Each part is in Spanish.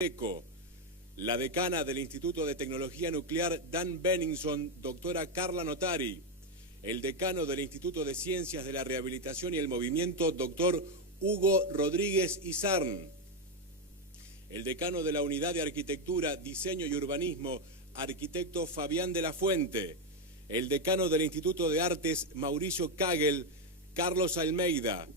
ECO, la decana del Instituto de Tecnología Nuclear Dan Benningson, doctora Carla Notari, el decano del Instituto de Ciencias de la Rehabilitación y el Movimiento, doctor Hugo Rodríguez Izarn, el decano de la Unidad de Arquitectura, Diseño y Urbanismo, arquitecto Fabián de la Fuente, el decano del Instituto de Artes, Mauricio Kagel, Carlos Almeida,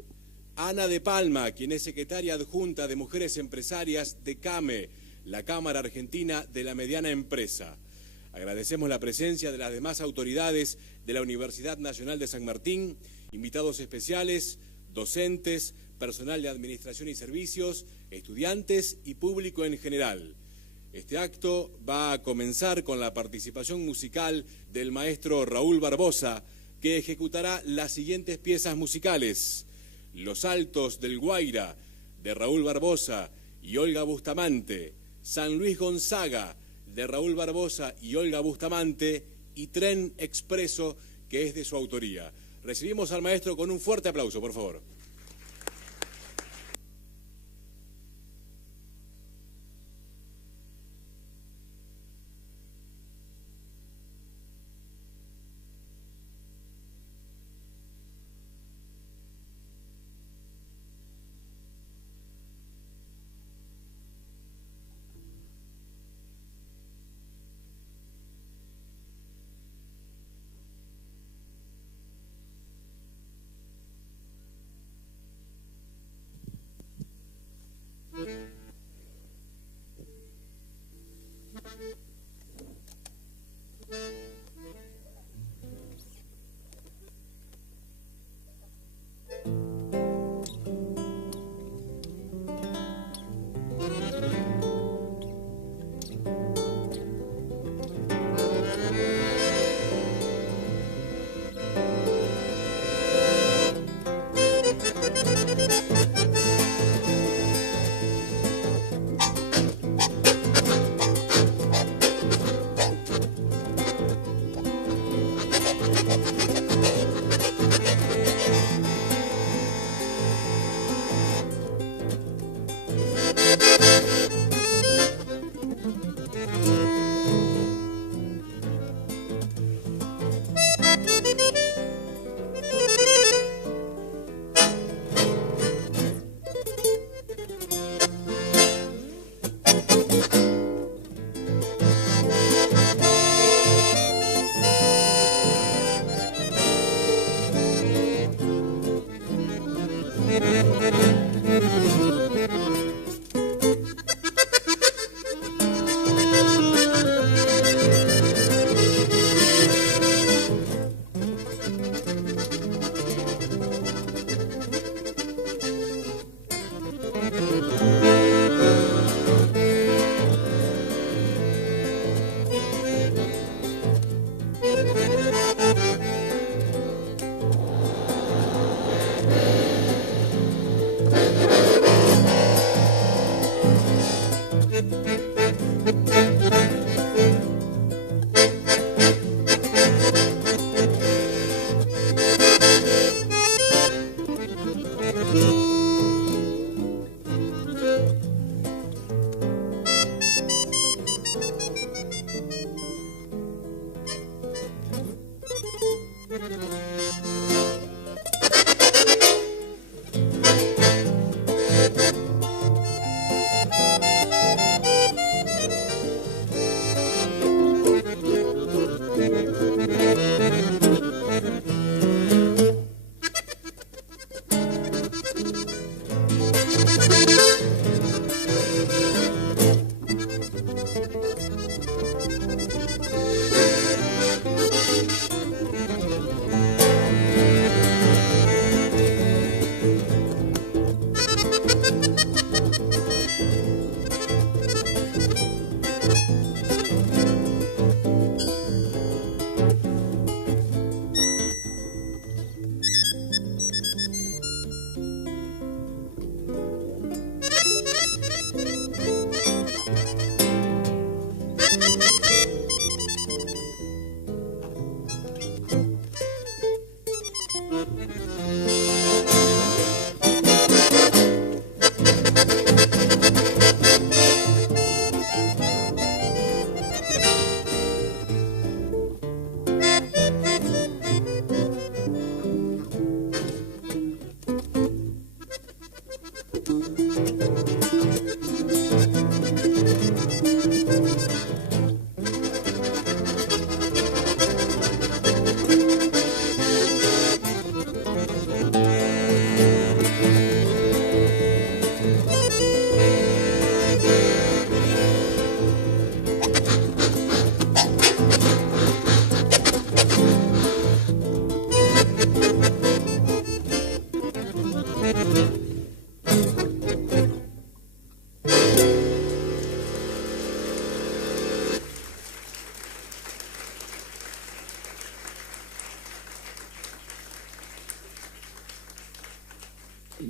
Ana de Palma, quien es secretaria adjunta de Mujeres Empresarias de CAME, la Cámara Argentina de la Mediana Empresa. Agradecemos la presencia de las demás autoridades de la Universidad Nacional de San Martín, invitados especiales, docentes, personal de Administración y Servicios, estudiantes y público en general. Este acto va a comenzar con la participación musical del maestro Raúl Barbosa, que ejecutará las siguientes piezas musicales: Los Altos del Guaira, de Raúl Barbosa y Olga Bustamante, San Luis Gonzaga, de Raúl Barbosa y Olga Bustamante, y Tren Expreso, que es de su autoría. Recibimos al maestro con un fuerte aplauso, por favor.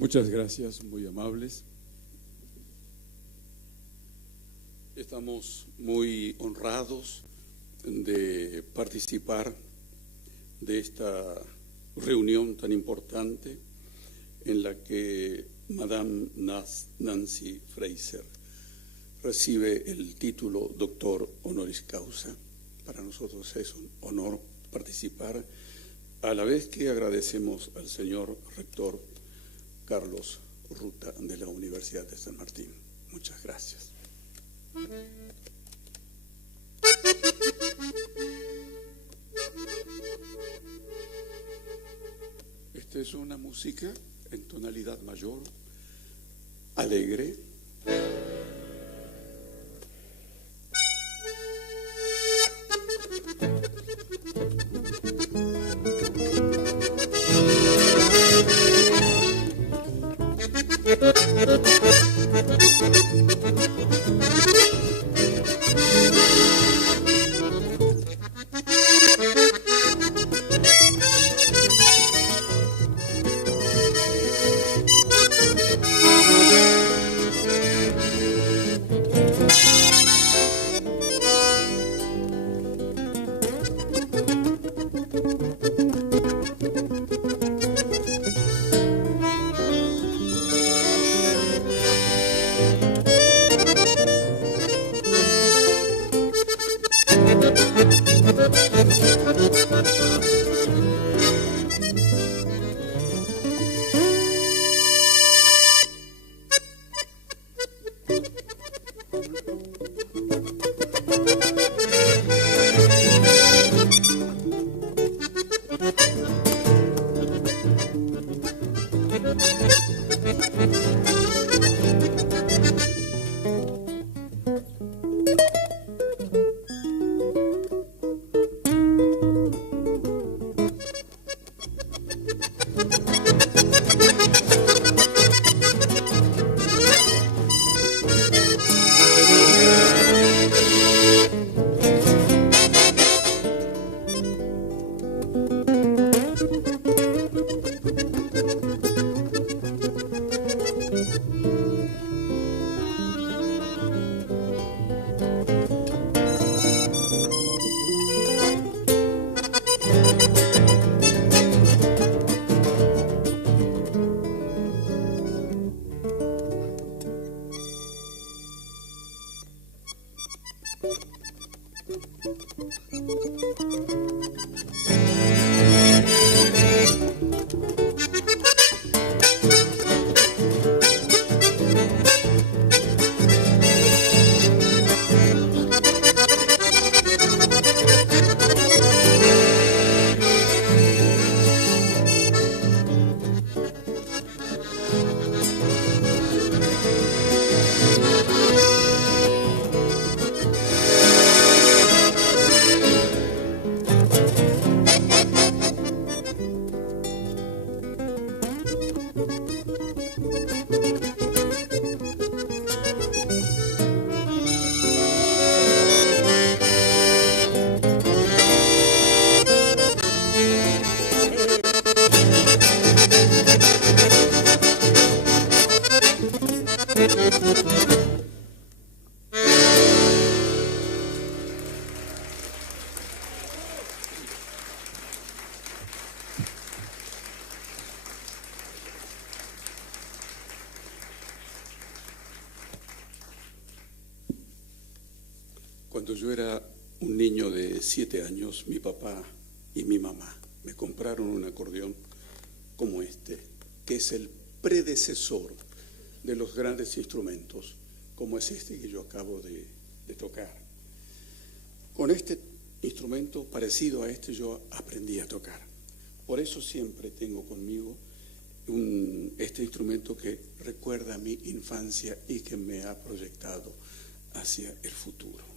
Muchas gracias, muy amables. Estamos muy honrados de participar de esta reunión tan importante en la que Madame Nancy Fraser recibe el título doctor honoris causa. Para nosotros es un honor participar, a la vez que agradecemos al señor rector Carlos Ruta de la Universidad de San Martín. Muchas gracias. Esta es una música en tonalidad mayor, alegre. Cuando yo era un niño de 7 años, mi papá y mi mamá me compraron un acordeón como este, que es el predecesor de los grandes instrumentos, como es este que yo acabo de tocar. Con este instrumento parecido a este yo aprendí a tocar. Por eso siempre tengo conmigo este instrumento que recuerda mi infancia y que me ha proyectado hacia el futuro.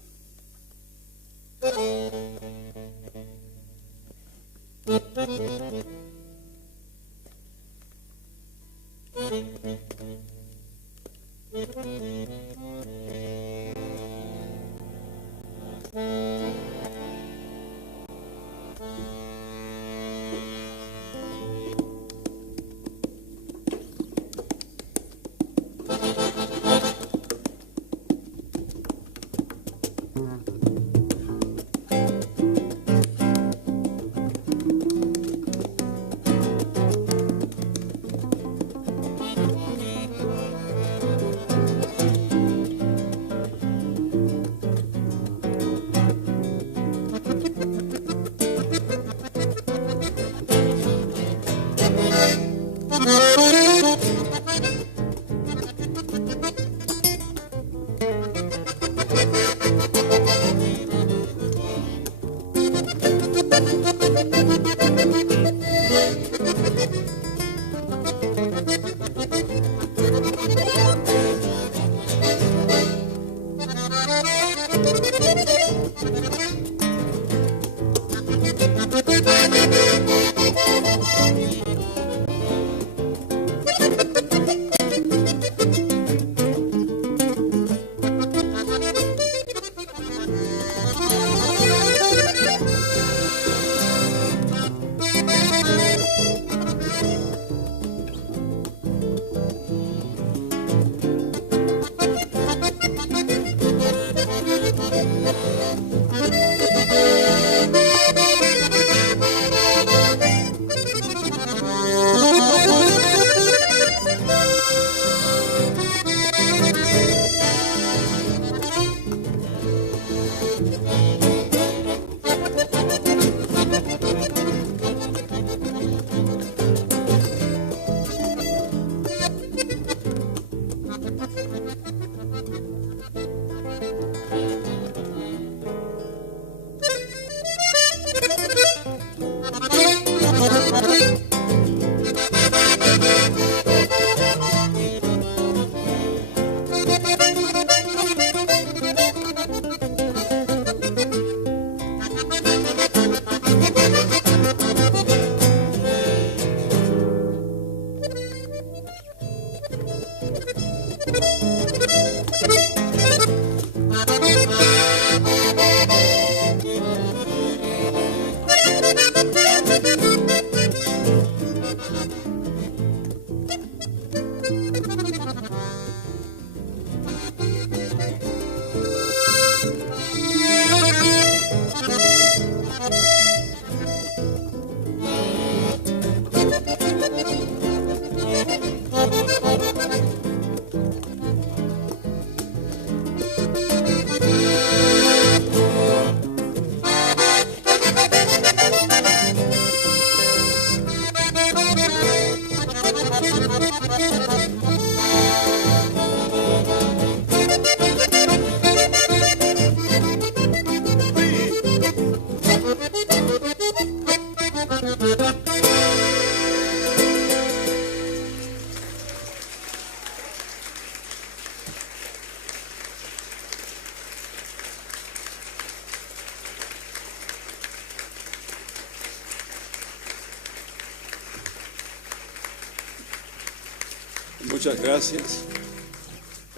Muchas gracias.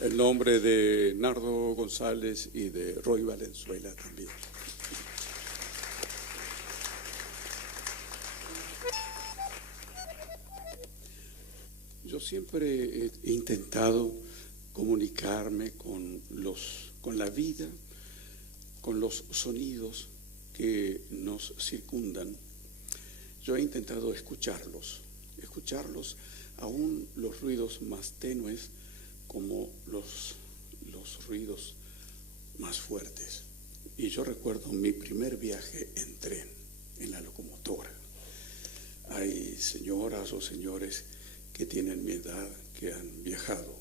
En nombre de Nardo González y de Roy Valenzuela también. Yo siempre he intentado comunicarme con la vida, con los sonidos que nos circundan. Yo he intentado escucharlos, aún los ruidos más tenues como los ruidos más fuertes. Y yo recuerdo mi primer viaje en tren, en la locomotora. Hay señoras o señores que tienen mi edad que han viajado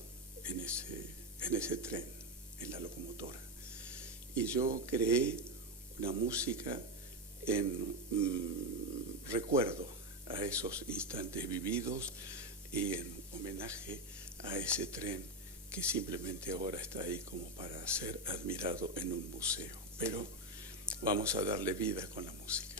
en ese tren, en la locomotora. Y yo creé una música en recuerdo a esos instantes vividos y en homenaje a ese tren que simplemente ahora está ahí como para ser admirado en un museo. Pero vamos a darle vida con la música.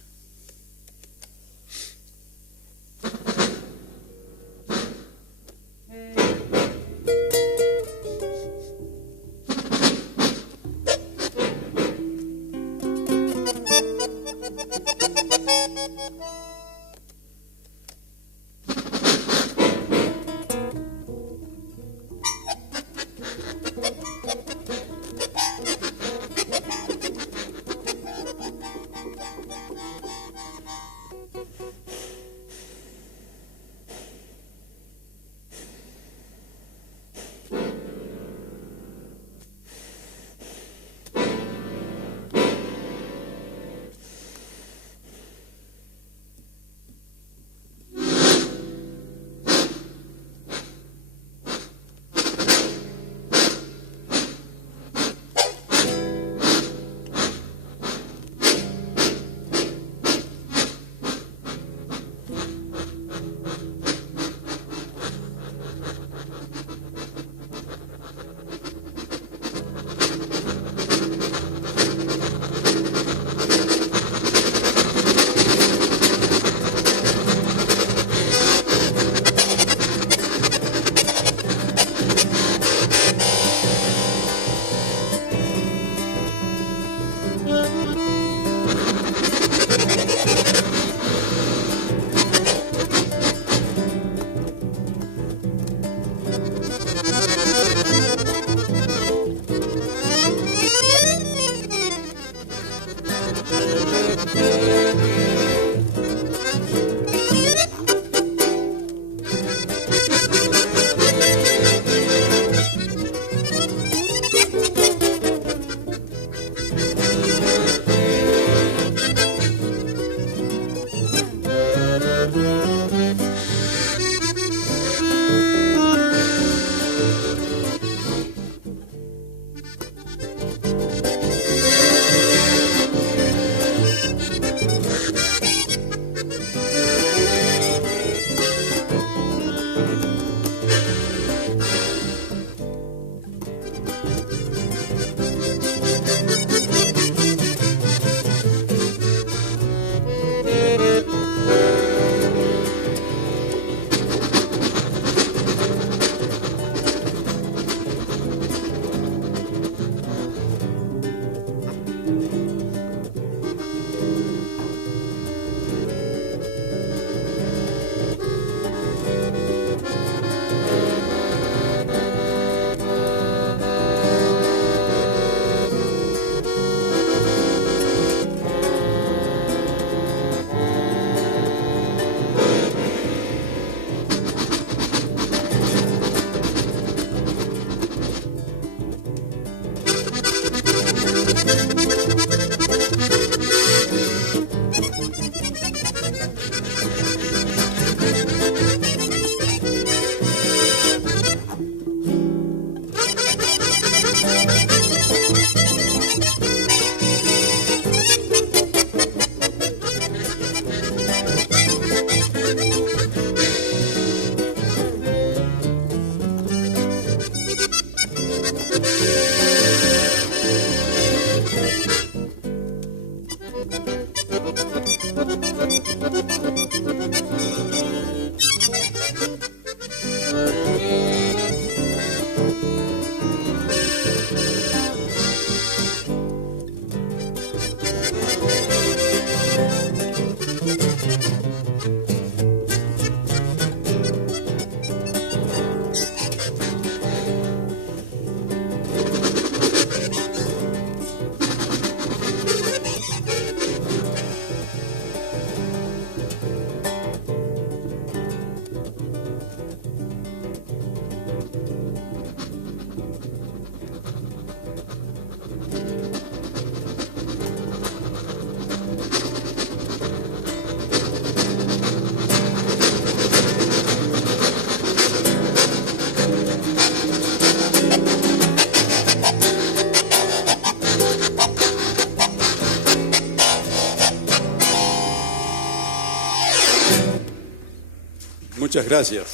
Muchas gracias.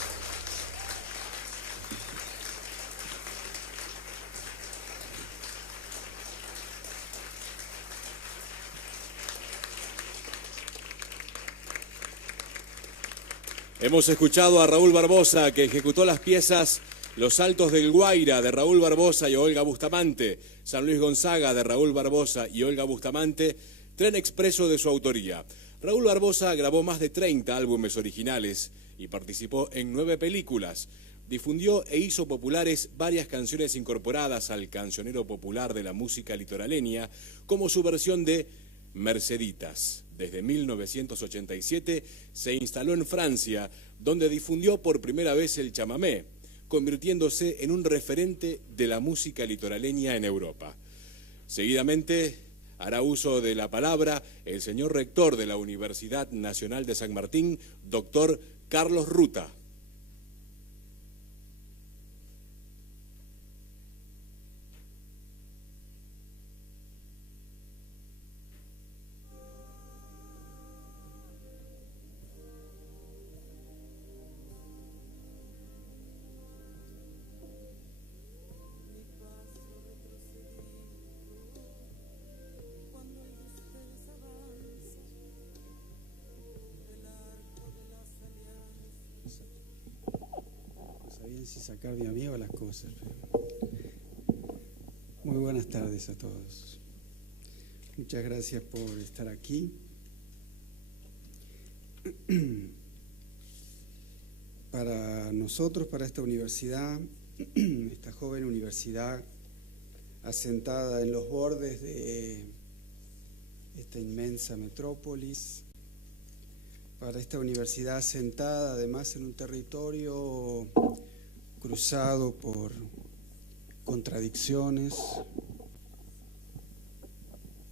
Hemos escuchado a Raúl Barbosa, que ejecutó las piezas Los Saltos del Guaira, de Raúl Barbosa y Olga Bustamante, San Luis Gonzaga, de Raúl Barbosa y Olga Bustamante, Tren Expreso, de su autoría. Raúl Barbosa grabó más de 30 álbumes originales y participó en 9 películas. Difundió e hizo populares varias canciones incorporadas al cancionero popular de la música litoraleña, como su versión de Merceditas. Desde 1987 se instaló en Francia, donde difundió por primera vez el chamamé, convirtiéndose en un referente de la música litoraleña en Europa. Seguidamente hará uso de la palabra el señor rector de la Universidad Nacional de San Martín, doctor Carlos Ruta. Si sacar mi amigo las cosas. Muy buenas tardes a todos. Muchas gracias por estar aquí. Para nosotros, para esta universidad, esta joven universidad asentada en los bordes de esta inmensa metrópolis, para esta universidad asentada además en un territorio cruzado por contradicciones,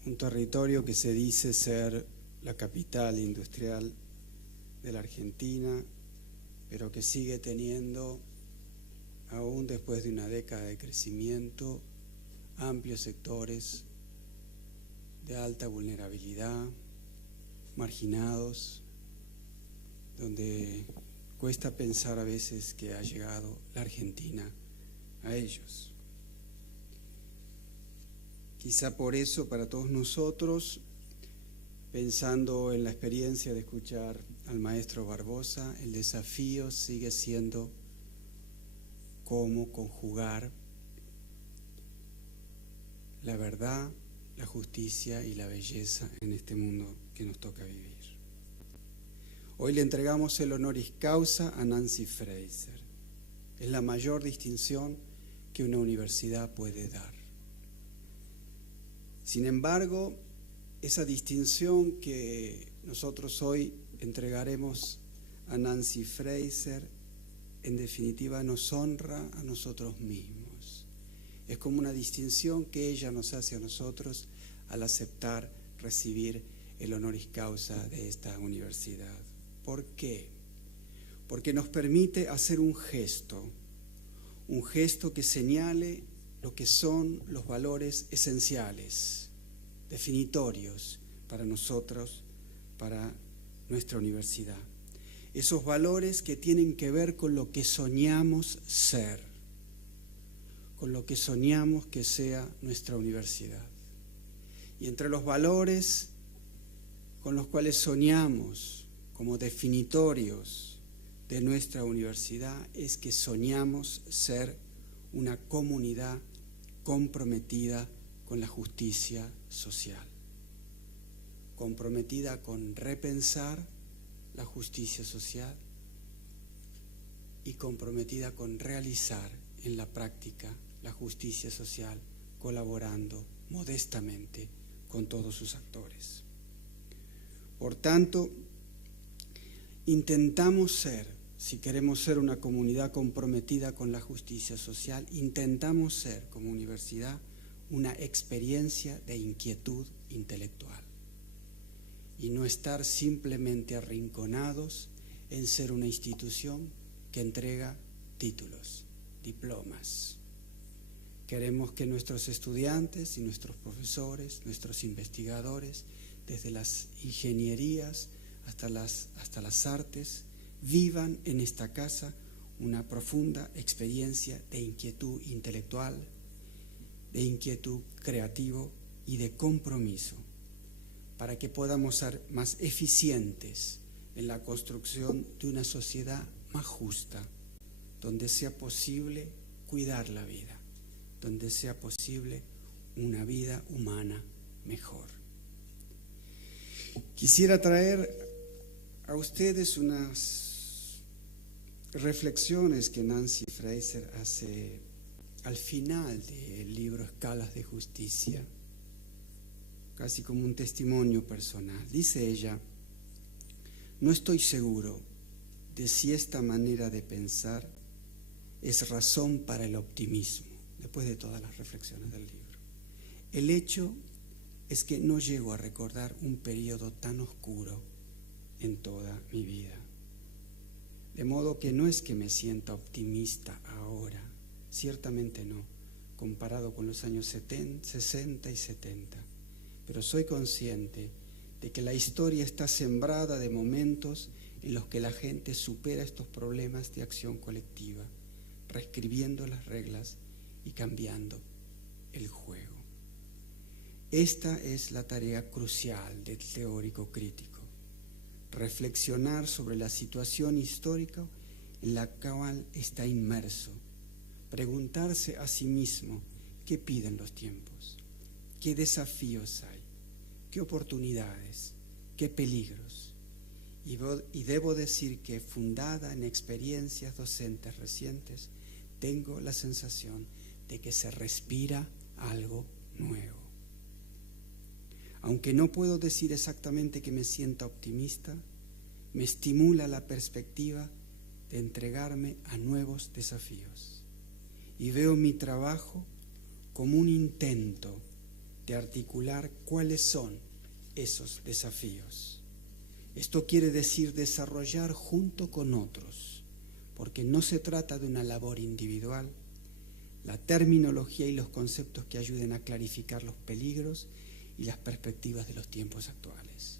un territorio que se dice ser la capital industrial de la Argentina, pero que sigue teniendo, aún después de una década de crecimiento, amplios sectores de alta vulnerabilidad, marginados, donde cuesta pensar a veces que ha llegado la Argentina a ellos. Quizá por eso, para todos nosotros, pensando en la experiencia de escuchar al maestro Barbosa, el desafío sigue siendo cómo conjugar la verdad, la justicia y la belleza en este mundo que nos toca vivir. Hoy le entregamos el honoris causa a Nancy Fraser. Es la mayor distinción que una universidad puede dar. Sin embargo, esa distinción que nosotros hoy entregaremos a Nancy Fraser, en definitiva nos honra a nosotros mismos. Es como una distinción que ella nos hace a nosotros al aceptar recibir el honoris causa de esta universidad. ¿Por qué? Porque nos permite hacer un gesto que señale lo que son los valores esenciales, definitorios para nosotros, para nuestra universidad. Esos valores que tienen que ver con lo que soñamos ser, con lo que soñamos que sea nuestra universidad. Y entre los valores con los cuales soñamos como definitorios de nuestra universidad es que soñamos ser una comunidad comprometida con la justicia social, comprometida con repensar la justicia social y comprometida con realizar en la práctica la justicia social, colaborando modestamente con todos sus actores. Por tanto, intentamos ser, si queremos ser una comunidad comprometida con la justicia social, intentamos ser como universidad una experiencia de inquietud intelectual y no estar simplemente arrinconados en ser una institución que entrega títulos, diplomas. Queremos que nuestros estudiantes y nuestros profesores, nuestros investigadores, desde las ingenierías hasta las artes, vivan en esta casa una profunda experiencia de inquietud intelectual, de inquietud creativo y de compromiso, para que podamos ser más eficientes en la construcción de una sociedad más justa, donde sea posible cuidar la vida, donde sea posible una vida humana mejor. Quisiera traer a ustedes unas reflexiones que Nancy Fraser hace al final del libro Escalas de Justicia, casi como un testimonio personal. Dice ella: no estoy seguro de si esta manera de pensar es razón para el optimismo, después de todas las reflexiones del libro. El hecho es que no llego a recordar un periodo tan oscuro en toda mi vida. De modo que no es que me sienta optimista ahora, ciertamente no, comparado con los años 60 y 70, pero soy consciente de que la historia está sembrada de momentos en los que la gente supera estos problemas de acción colectiva, reescribiendo las reglas y cambiando el juego. Esta es la tarea crucial del teórico crítico: reflexionar sobre la situación histórica en la cual está inmerso, preguntarse a sí mismo qué piden los tiempos, qué desafíos hay, qué oportunidades, qué peligros. Y debo decir que, fundada en experiencias docentes recientes, tengo la sensación de que se respira algo nuevo. Aunque no puedo decir exactamente que me sienta optimista, me estimula la perspectiva de entregarme a nuevos desafíos. Y veo mi trabajo como un intento de articular cuáles son esos desafíos. Esto quiere decir desarrollar junto con otros, porque no se trata de una labor individual, la terminología y los conceptos que ayuden a clarificar los peligros y las perspectivas de los tiempos actuales.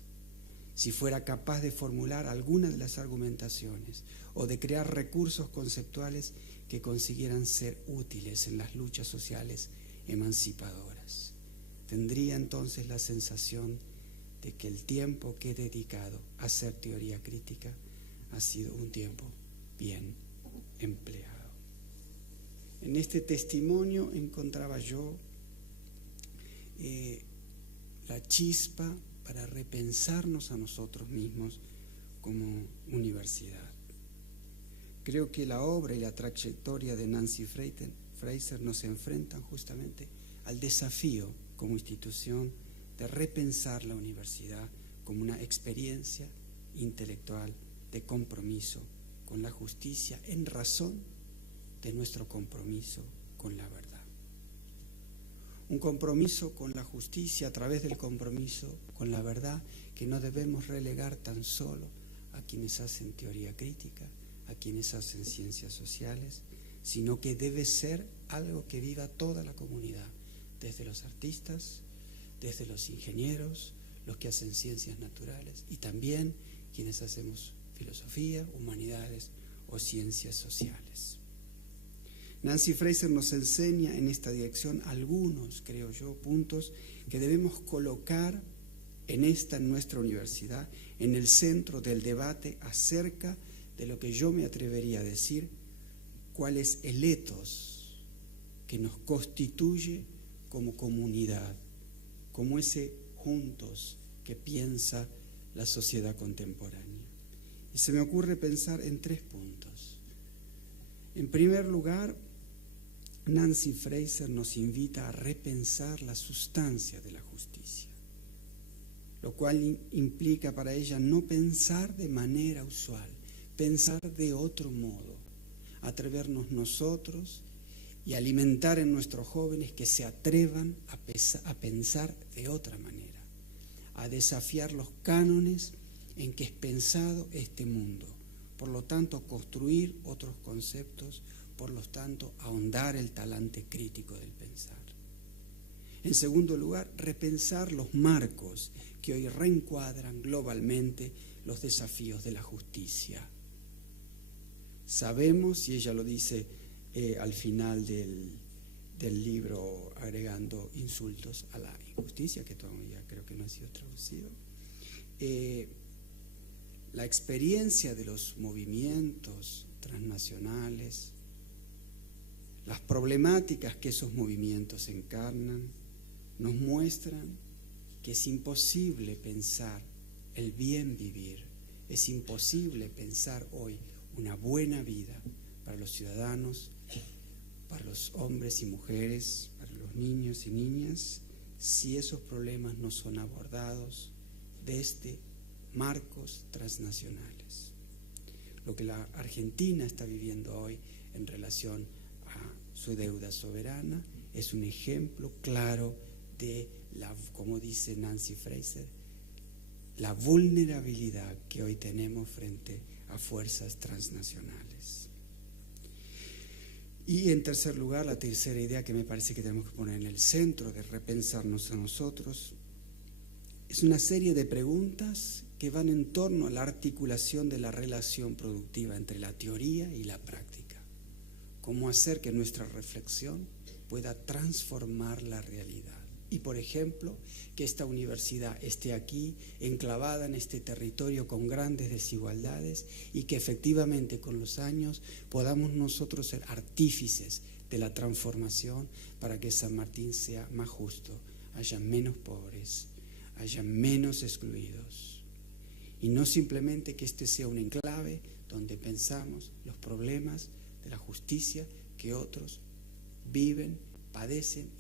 Si fuera capaz de formular alguna de las argumentaciones o de crear recursos conceptuales que consiguieran ser útiles en las luchas sociales emancipadoras, tendría entonces la sensación de que el tiempo que he dedicado a hacer teoría crítica ha sido un tiempo bien empleado. En este testimonio encontraba yo la chispa para repensarnos a nosotros mismos como universidad. Creo que la obra y la trayectoria de Nancy Fraser nos enfrentan justamente al desafío como institución de repensar la universidad como una experiencia intelectual de compromiso con la justicia en razón de nuestro compromiso con la verdad. un compromiso con la justicia a través del compromiso con la verdad, que no debemos relegar tan solo a quienes hacen teoría crítica, a quienes hacen ciencias sociales, sino que debe ser algo que viva toda la comunidad, desde los artistas, desde los ingenieros, los que hacen ciencias naturales y también quienes hacemos filosofía, humanidades o ciencias sociales. Nancy Fraser nos enseña en esta dirección algunos, creo yo, puntos que debemos colocar en nuestra universidad, en el centro del debate acerca de lo que yo me atrevería a decir, cuál es el ethos que nos constituye como comunidad, como ese juntos que piensa la sociedad contemporánea. Y se me ocurre pensar en 3 puntos. En primer lugar, Nancy Fraser nos invita a repensar la sustancia de la justicia, lo cual implica para ella no pensar de manera usual, pensar de otro modo, atrevernos nosotros y alimentar en nuestros jóvenes que se atrevan a pensar de otra manera, a desafiar los cánones en que es pensado este mundo, por lo tanto construir otros conceptos, por lo tanto ahondar el talante crítico del pensar. En segundo lugar, repensar los marcos que hoy reencuadran globalmente los desafíos de la justicia. Sabemos, y ella lo dice al final del libro, agregando insultos a la injusticia, que todavía creo que no ha sido traducido, la experiencia de los movimientos transnacionales, las problemáticas que esos movimientos encarnan, nos muestran que es imposible pensar el bien vivir, es imposible pensar hoy una buena vida para los ciudadanos, para los hombres y mujeres, para los niños y niñas, si esos problemas no son abordados desde marcos transnacionales. Lo que la Argentina está viviendo hoy en relación a su deuda soberana es un ejemplo claro de como dice Nancy Fraser, la vulnerabilidad que hoy tenemos frente a fuerzas transnacionales. Y en tercer lugar, la tercera idea que me parece que tenemos que poner en el centro de repensarnos a nosotros es una serie de preguntas que van en torno a la articulación de la relación productiva entre la teoría y la práctica. Cómo hacer que nuestra reflexión pueda transformar la realidad. Y, por ejemplo, que esta universidad esté aquí, enclavada en este territorio con grandes desigualdades y que efectivamente con los años podamos nosotros ser artífices de la transformación para que San Martín sea más justo, haya menos pobres, haya menos excluidos. Y no simplemente que este sea un enclave donde pensamos los problemas de la justicia que otros viven, padecen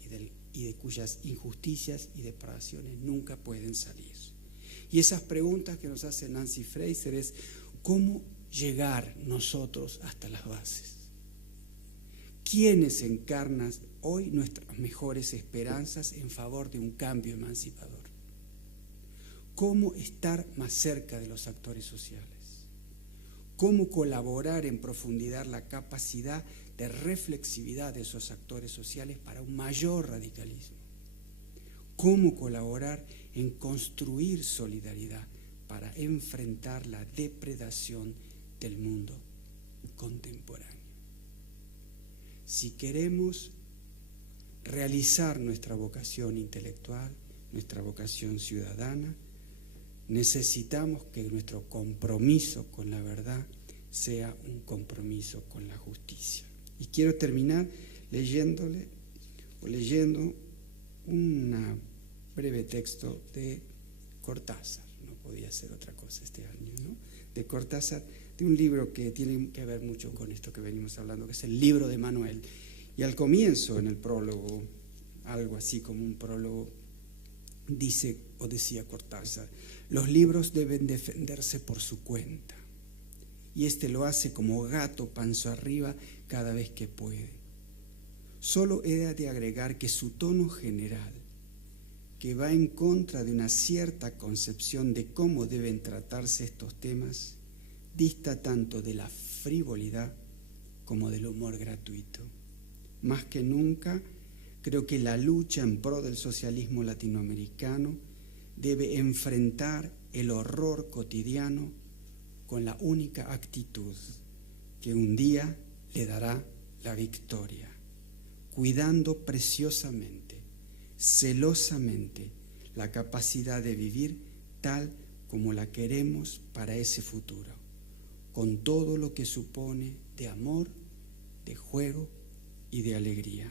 y de cuyas injusticias y depravaciones nunca pueden salir. Y esas preguntas que nos hace Nancy Fraser es ¿cómo llegar nosotros hasta las bases? ¿Quiénes encarnan hoy nuestras mejores esperanzas en favor de un cambio emancipador? ¿Cómo estar más cerca de los actores sociales? ¿Cómo colaborar en profundidad la capacidad de reflexividad de esos actores sociales para un mayor radicalismo? ¿Cómo colaborar en construir solidaridad para enfrentar la depredación del mundo contemporáneo? Si queremos realizar nuestra vocación intelectual, nuestra vocación ciudadana, necesitamos que nuestro compromiso con la verdad sea un compromiso con la justicia. Y quiero terminar leyendo un breve texto de Cortázar, no podía ser otra cosa este año, ¿no? De Cortázar, de un libro que tiene que ver mucho con esto que venimos hablando, que es el libro de Manuel. Y al comienzo, en el prólogo, algo así como un prólogo, decía Cortázar, los libros deben defenderse por su cuenta. Y lo hace como gato panza arriba cada vez que puede. Solo he de agregar que su tono general, que va en contra de una cierta concepción de cómo deben tratarse estos temas, dista tanto de la frivolidad como del humor gratuito. Más que nunca, creo que la lucha en pro del socialismo latinoamericano debe enfrentar el horror cotidiano con la única actitud que un día le dará la victoria, cuidando preciosamente, celosamente, la capacidad de vivir tal como la queremos para ese futuro, con todo lo que supone de amor, de juego y de alegría.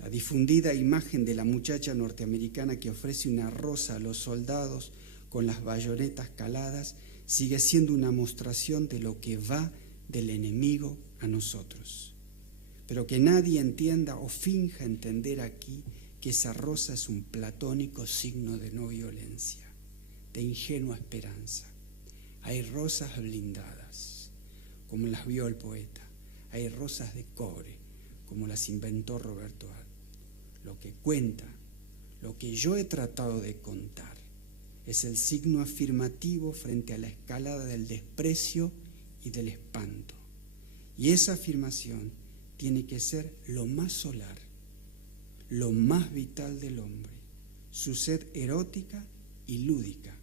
La difundida imagen de la muchacha norteamericana que ofrece una rosa a los soldados con las bayonetas caladas sigue siendo una mostración de lo que va del enemigo a nosotros. Pero que nadie entienda o finja entender aquí que esa rosa es un platónico signo de no violencia, de ingenua esperanza. Hay rosas blindadas, como las vio el poeta. Hay rosas de cobre, como las inventó Roberto Alt. Lo que cuenta, lo que yo he tratado de contar, es el signo afirmativo frente a la escalada del desprecio y del espanto. Y esa afirmación tiene que ser lo más solar, lo más vital del hombre, su sed erótica y lúdica,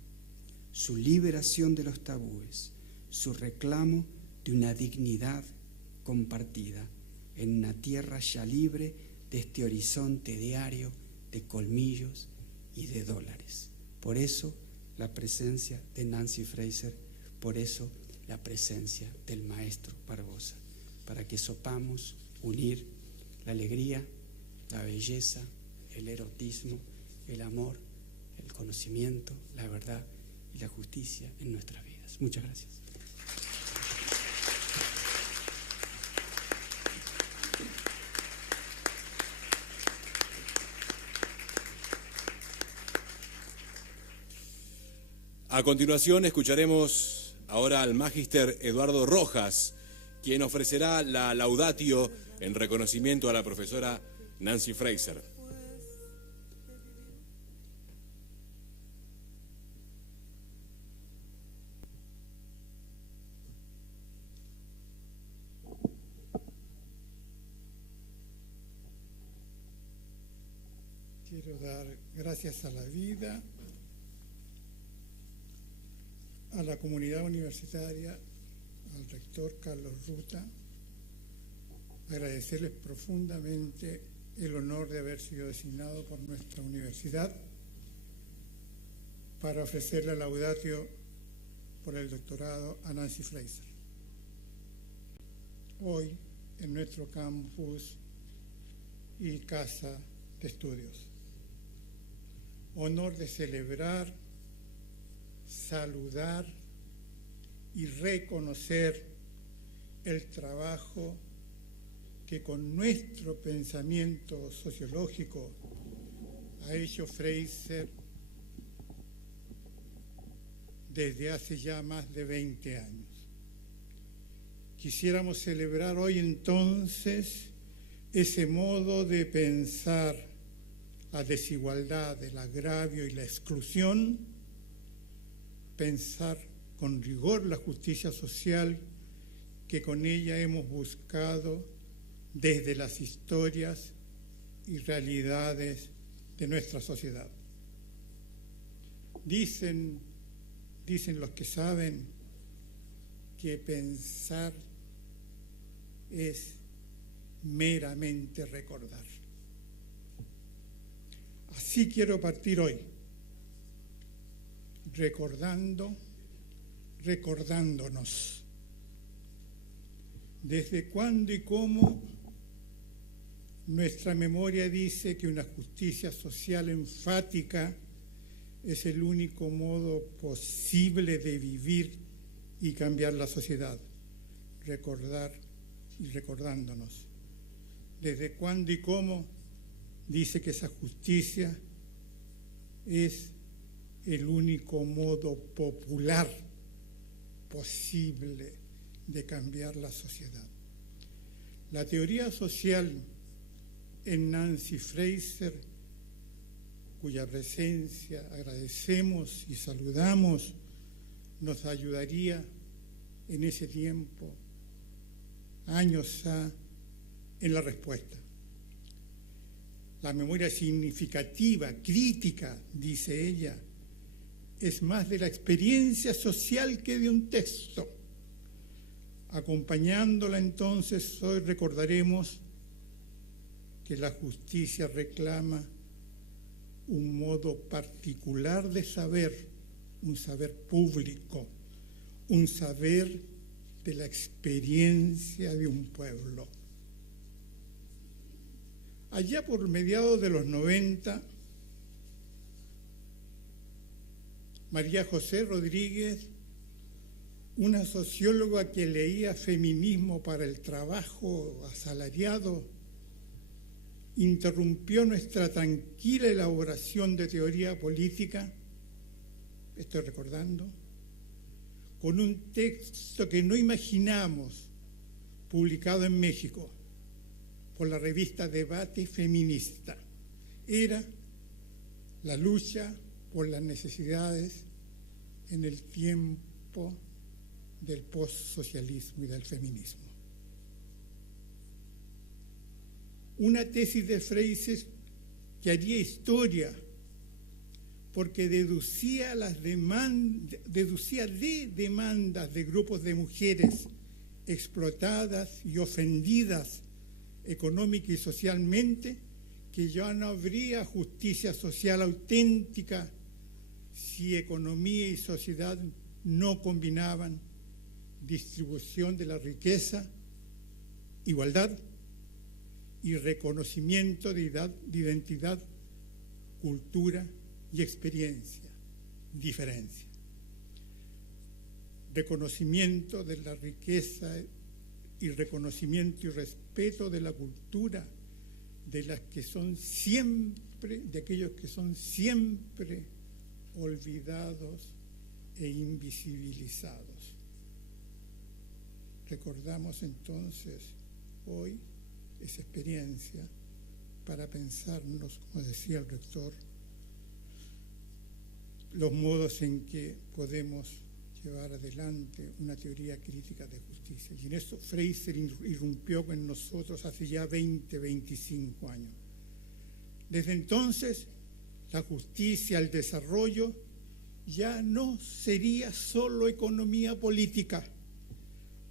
su liberación de los tabúes, su reclamo de una dignidad compartida en una tierra ya libre de este horizonte diario de colmillos y de dólares. Por eso la presencia de Nancy Fraser, por eso la presencia del maestro Barbosa, para que sepamos unir la alegría, la belleza, el erotismo, el amor, el conocimiento, la verdad y la justicia en nuestras vidas. Muchas gracias. A continuación escucharemos ahora al magíster Eduardo Rojas, quien ofrecerá la laudatio en reconocimiento a la profesora Nancy Fraser. Quiero dar gracias a la vida, a la comunidad universitaria, al rector Carlos Ruta, agradecerles profundamente el honor de haber sido designado por nuestra universidad para ofrecer la laudatio por el doctorado a Nancy Fraser. Hoy, en nuestro campus y casa de estudios. Honor de celebrar, saludar y reconocer el trabajo que con nuestro pensamiento sociológico ha hecho Fraser desde hace ya más de 20 años. Quisiéramos celebrar hoy entonces ese modo de pensar la desigualdad, el agravio y la exclusión, pensar con rigor la justicia social que con ella hemos buscado desde las historias y realidades de nuestra sociedad. Dicen los que saben que pensar es meramente recordar. Así quiero partir hoy, recordándonos. ¿Desde cuándo y cómo nuestra memoria dice que una justicia social enfática es el único modo posible de vivir y cambiar la sociedad? Recordar y recordándonos. ¿Desde cuándo y cómo dice que esa justicia es el único modo popular posible de cambiar la sociedad? La teoría social en Nancy Fraser, cuya presencia agradecemos y saludamos, nos ayudaría en ese tiempo, años ha, en la respuesta. La memoria significativa, crítica, dice ella, es más de la experiencia social que de un texto. Acompañándola entonces, hoy recordaremos que la justicia reclama un modo particular de saber, un saber público, un saber de la experiencia de un pueblo. Allá por mediados de los 90, María José Rodríguez, una socióloga que leía Feminismo para el trabajo asalariado, interrumpió nuestra tranquila elaboración de teoría política, estoy recordando, con un texto que no imaginamos, publicado en México por la revista Debate Feminista. Era la lucha por las necesidades en el tiempo del postsocialismo y del feminismo. Una tesis de Fraser que haría historia porque deducía de demandas de grupos de mujeres explotadas y ofendidas económica y socialmente, que ya no habría justicia social auténtica si economía y sociedad no combinaban distribución de la riqueza, igualdad y reconocimiento de identidad, cultura y experiencia, diferencia. Reconocimiento de la riqueza y reconocimiento y respeto de la cultura de aquellos que son siempre olvidados e invisibilizados. Recordamos entonces hoy esa experiencia para pensarnos, como decía el rector, los modos en que podemos llevar adelante una teoría crítica de justicia. Y en eso Fraser irrumpió con nosotros hace ya 20, 25 años. Desde entonces, la justicia, el desarrollo, ya no sería solo economía política.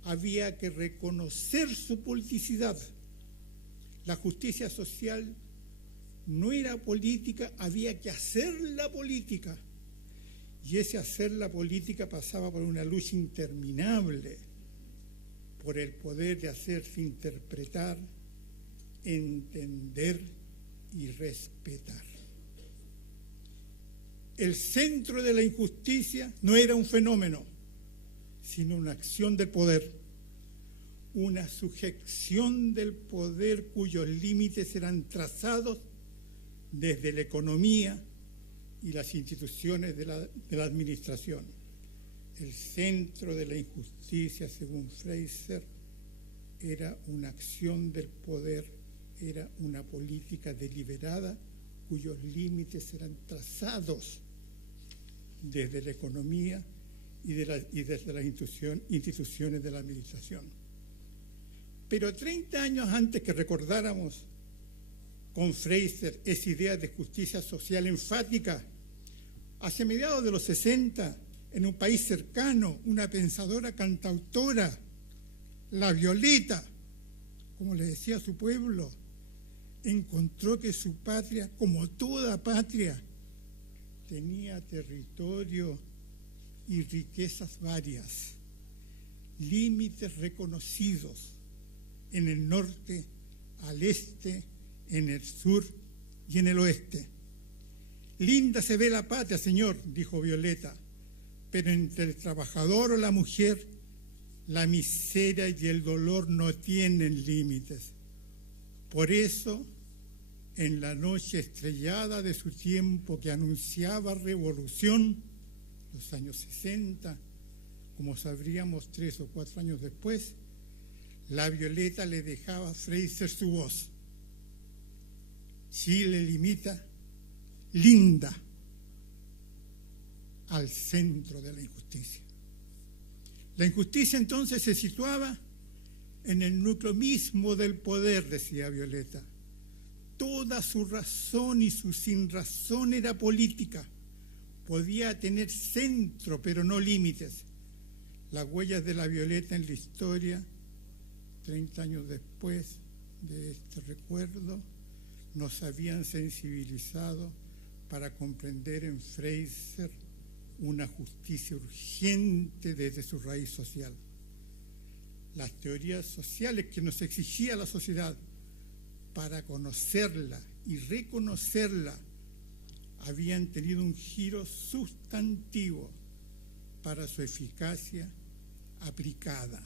Había que reconocer su politicidad. La justicia social no era política, había que hacerla política. Y ese hacer la política pasaba por una lucha interminable, por el poder de hacerse interpretar, entender y respetar. El centro de la injusticia no era un fenómeno, sino una acción del poder, una sujeción del poder cuyos límites eran trazados desde la economía y las instituciones de la administración. El centro de la injusticia, según Fraser, era una acción del poder, era una política deliberada cuyos límites eran trazados desde la economía y desde las instituciones de la administración. Pero 30 años antes que recordáramos con Fraser esa idea de justicia social enfática, hacia mediados de los 60, en un país cercano, una pensadora cantautora, la Violeta, como le decía a su pueblo, encontró que su patria, como toda patria, tenía territorio y riquezas varias, límites reconocidos en el norte, al este, en el sur y en el oeste. Linda se ve la patria, señor, dijo Violeta, pero entre el trabajador o la mujer, la miseria y el dolor no tienen límites. Por eso, en la noche estrellada de su tiempo que anunciaba revolución, los años 60, como sabríamos 3 o 4 años después, la Violeta le dejaba a Fraser su voz. Chile limita, linda al centro de la injusticia. La injusticia entonces se situaba en el núcleo mismo del poder, decía Violeta. Toda su razón y su sinrazón era política. Podía tener centro, pero no límites. Las huellas de la Violeta en la historia, 30 años después de este recuerdo, nos habían sensibilizado para comprender en Fraser una justicia urgente desde su raíz social. Las teorías sociales que nos exigía la sociedad para conocerla y reconocerla habían tenido un giro sustantivo para su eficacia aplicada.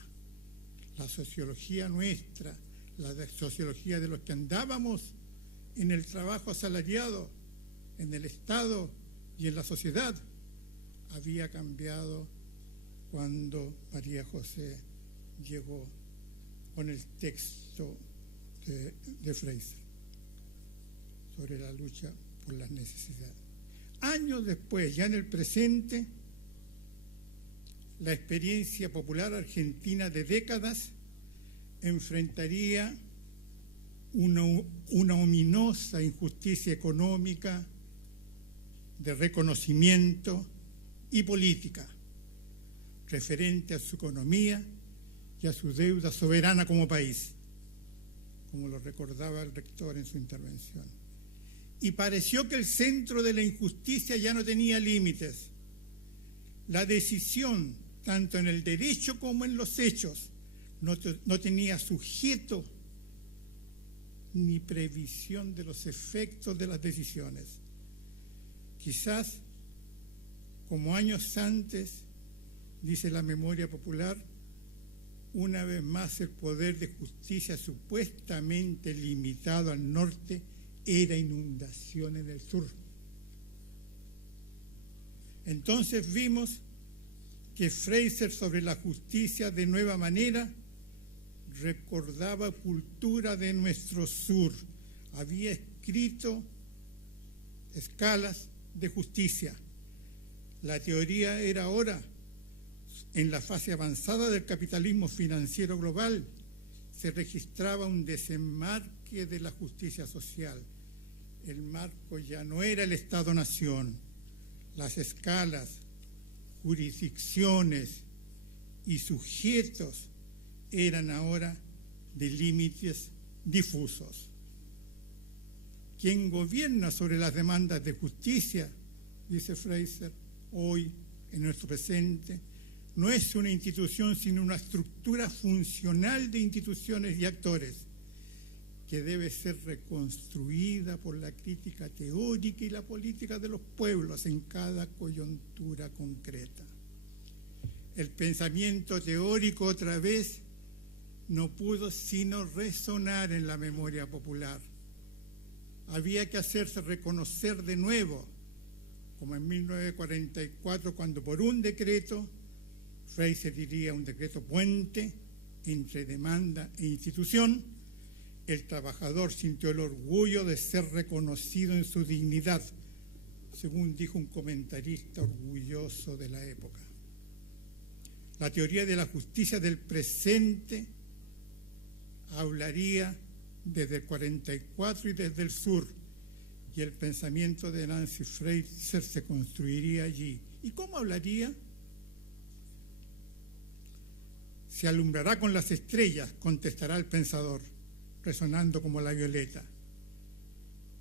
La sociología nuestra, la sociología de los que andábamos en el trabajo asalariado, en el Estado y en la sociedad, había cambiado cuando María José llegó con el texto de Fraser sobre la lucha por las necesidades. Años después, ya en el presente, la experiencia popular argentina de décadas enfrentaría una ominosa injusticia económica, de reconocimiento y política, referente a su economía y a su deuda soberana como país, como lo recordaba el rector en su intervención. Y pareció que el centro de la injusticia ya no tenía límites. La decisión, tanto en el derecho como en los hechos, no tenía sujeto ni previsión de los efectos de las decisiones. Quizás, como años antes, dice la memoria popular, una vez más el poder de justicia supuestamente limitado al norte era inundación en el sur. Entonces vimos que Fraser sobre la justicia de nueva manera recordaba cultura de nuestro sur. Había escrito escalas de justicia. La teoría era ahora, en la fase avanzada del capitalismo financiero global, se registraba un desenmarque de la justicia social. El marco ya no era el Estado-Nación. Las escalas, jurisdicciones y sujetos eran ahora de límites difusos. Quien gobierna sobre las demandas de justicia, dice Fraser, hoy, en nuestro presente, no es una institución, sino una estructura funcional de instituciones y actores que debe ser reconstruida por la crítica teórica y la política de los pueblos en cada coyuntura concreta. El pensamiento teórico, otra vez, no pudo sino resonar en la memoria popular. Había que hacerse reconocer de nuevo, como en 1944, cuando por un decreto, Fraser diría un decreto puente entre demanda e institución, el trabajador sintió el orgullo de ser reconocido en su dignidad, según dijo un comentarista orgulloso de la época. La teoría de la justicia del presente hablaría desde el 44 y desde el sur, y el pensamiento de Nancy Fraser se construiría allí. ¿Y cómo hablaría? Se alumbrará con las estrellas, contestará el pensador, resonando como la violeta.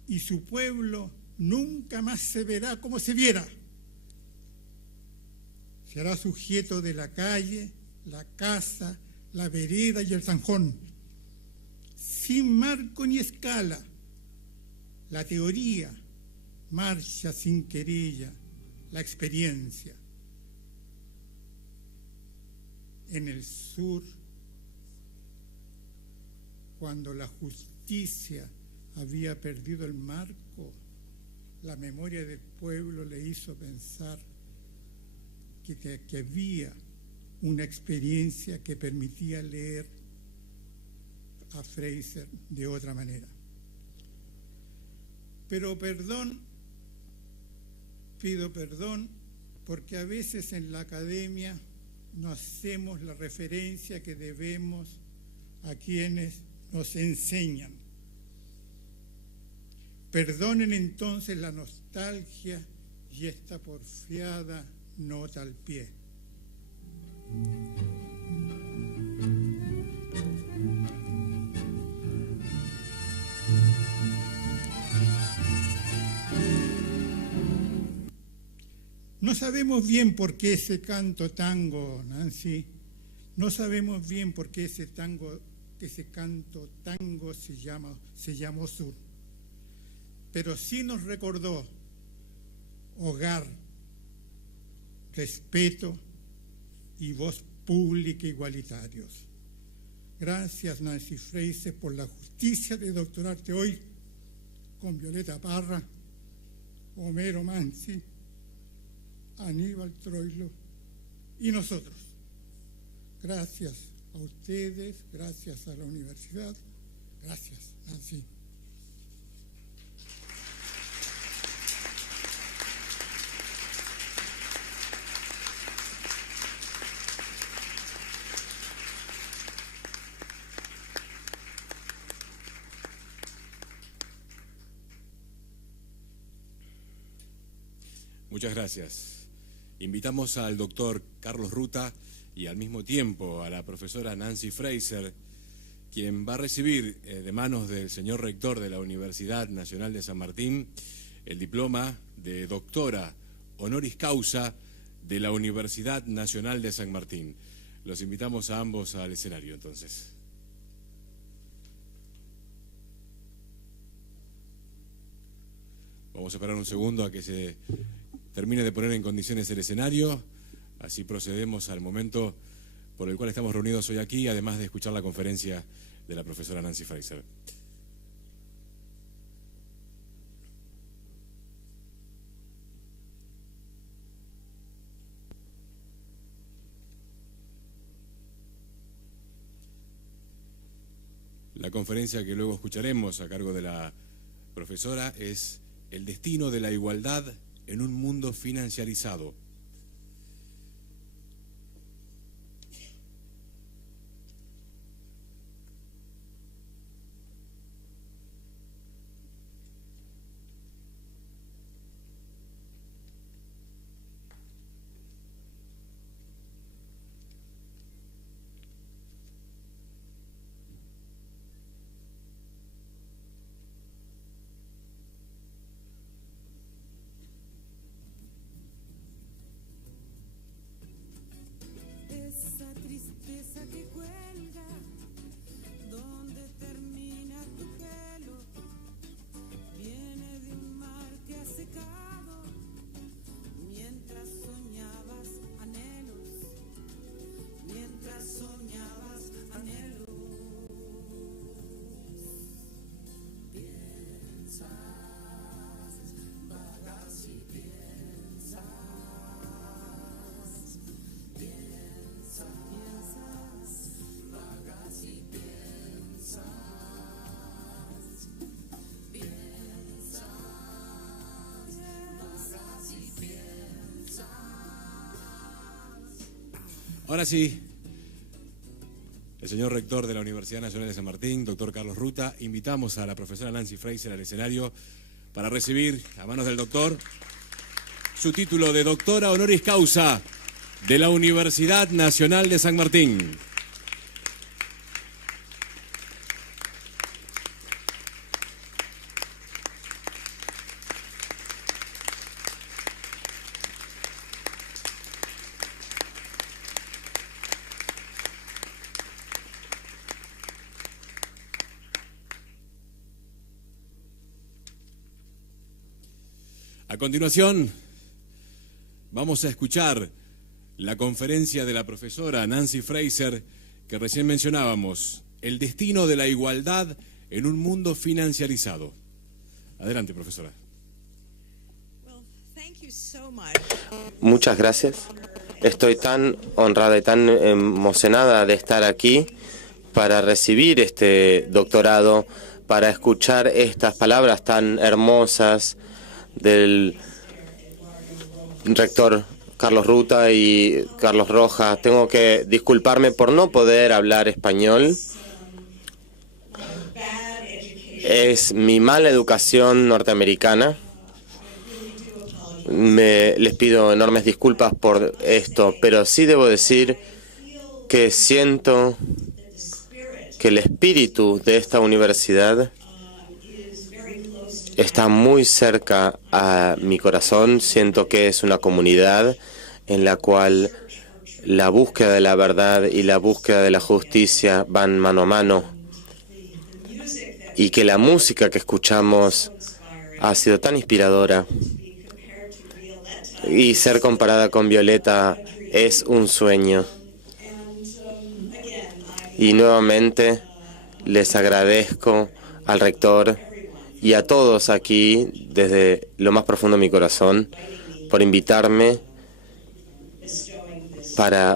Y su pueblo nunca más se verá como se viera. Será sujeto de la calle, la casa, la vereda y el zanjón, sin marco ni escala. La teoría marcha sin querella, la experiencia. En el sur, cuando la justicia había perdido el marco, la memoria del pueblo le hizo pensar que había una experiencia que permitía leer a Fraser de otra manera. Pero pido perdón, porque a veces en la academia no hacemos la referencia que debemos a quienes nos enseñan. Perdonen entonces la nostalgia y esta porfiada nota al pie. No sabemos bien por qué ese canto tango, Nancy, no sabemos bien por qué ese canto tango se llamó Sur, pero sí nos recordó hogar, respeto y voz pública igualitarios. Gracias, Nancy Fraser, por la justicia de doctorarte hoy con Violeta Parra, Homero Manzi, Aníbal Troilo y nosotros. Gracias a ustedes, gracias a la universidad, gracias, Nancy. Muchas gracias. Invitamos al doctor Carlos Ruta y al mismo tiempo a la profesora Nancy Fraser, quien va a recibir de manos del señor rector de la Universidad Nacional de San Martín el diploma de doctora honoris causa de la Universidad Nacional de San Martín. Los invitamos a ambos al escenario, entonces. Vamos a esperar un segundo a que se termine de poner en condiciones el escenario, así procedemos al momento por el cual estamos reunidos hoy aquí, además de escuchar la conferencia de la profesora Nancy Fraser. La conferencia que luego escucharemos a cargo de la profesora es El destino de la igualdad en un mundo financiarizado. Ahora sí, el señor rector de la Universidad Nacional de San Martín, doctor Carlos Ruta, invitamos a la profesora Nancy Fraser al escenario para recibir a manos del doctor su título de doctora honoris causa de la Universidad Nacional de San Martín. A continuación, vamos a escuchar la conferencia de la profesora Nancy Fraser, que recién mencionábamos, El destino de la igualdad en un mundo financiarizado. Adelante, profesora. Muchas gracias. Estoy tan honrada y tan emocionada de estar aquí para recibir este doctorado para escuchar estas palabras tan hermosas del rector Carlos Ruta y Carlos Rojas. Tengo que disculparme por no poder hablar español. Es mi mala educación norteamericana. Les pido enormes disculpas por esto, pero sí debo decir que siento que el espíritu de esta universidad está muy cerca a mi corazón. Siento que es una comunidad en la cual la búsqueda de la verdad y la búsqueda de la justicia van mano a mano, y que la música que escuchamos ha sido tan inspiradora, y ser comparada con Violeta es un sueño. Y nuevamente les agradezco al rector y a todos aquí desde lo más profundo de mi corazón por invitarme,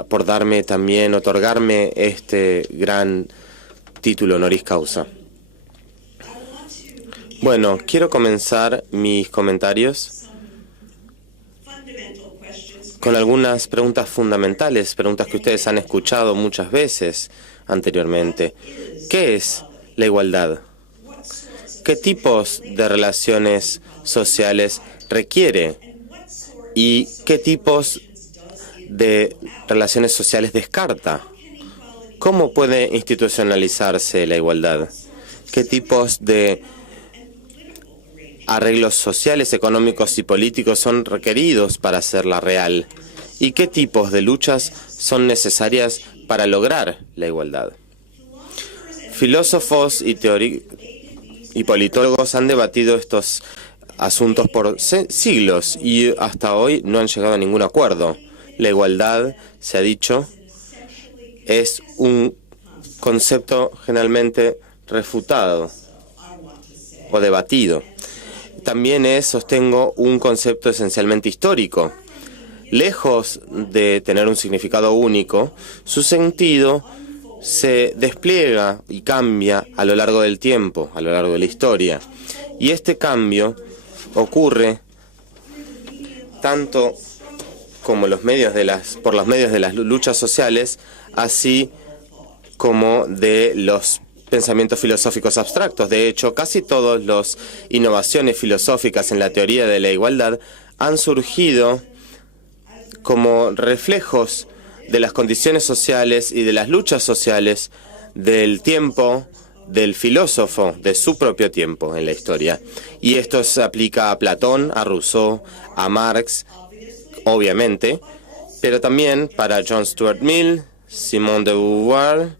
por darme también, otorgarme este gran título honoris causa. Bueno, quiero comenzar mis comentarios con algunas preguntas fundamentales, preguntas que ustedes han escuchado muchas veces anteriormente. ¿Qué es la igualdad? ¿Qué tipos de relaciones sociales requiere? ¿Y qué tipos de relaciones sociales descarta? ¿Cómo puede institucionalizarse la igualdad? ¿Qué tipos de arreglos sociales, económicos y políticos son requeridos para hacerla real? ¿Y qué tipos de luchas son necesarias para lograr la igualdad? Filósofos y politólogos han debatido estos asuntos por siglos y hasta hoy no han llegado a ningún acuerdo. La igualdad, se ha dicho, es un concepto generalmente refutado o debatido. También es, sostengo, un concepto esencialmente histórico. Lejos de tener un significado único, su sentido se despliega y cambia a lo largo del tiempo, a lo largo de la historia. Y este cambio ocurre tanto como por los medios de las luchas sociales, así como de los pensamientos filosóficos abstractos. De hecho, casi todas las innovaciones filosóficas en la teoría de la igualdad han surgido como reflejos de las condiciones sociales y de las luchas sociales del tiempo del filósofo, de su propio tiempo en la historia. Y esto se aplica a Platón, a Rousseau, a Marx, obviamente, pero también para John Stuart Mill, Simone de Beauvoir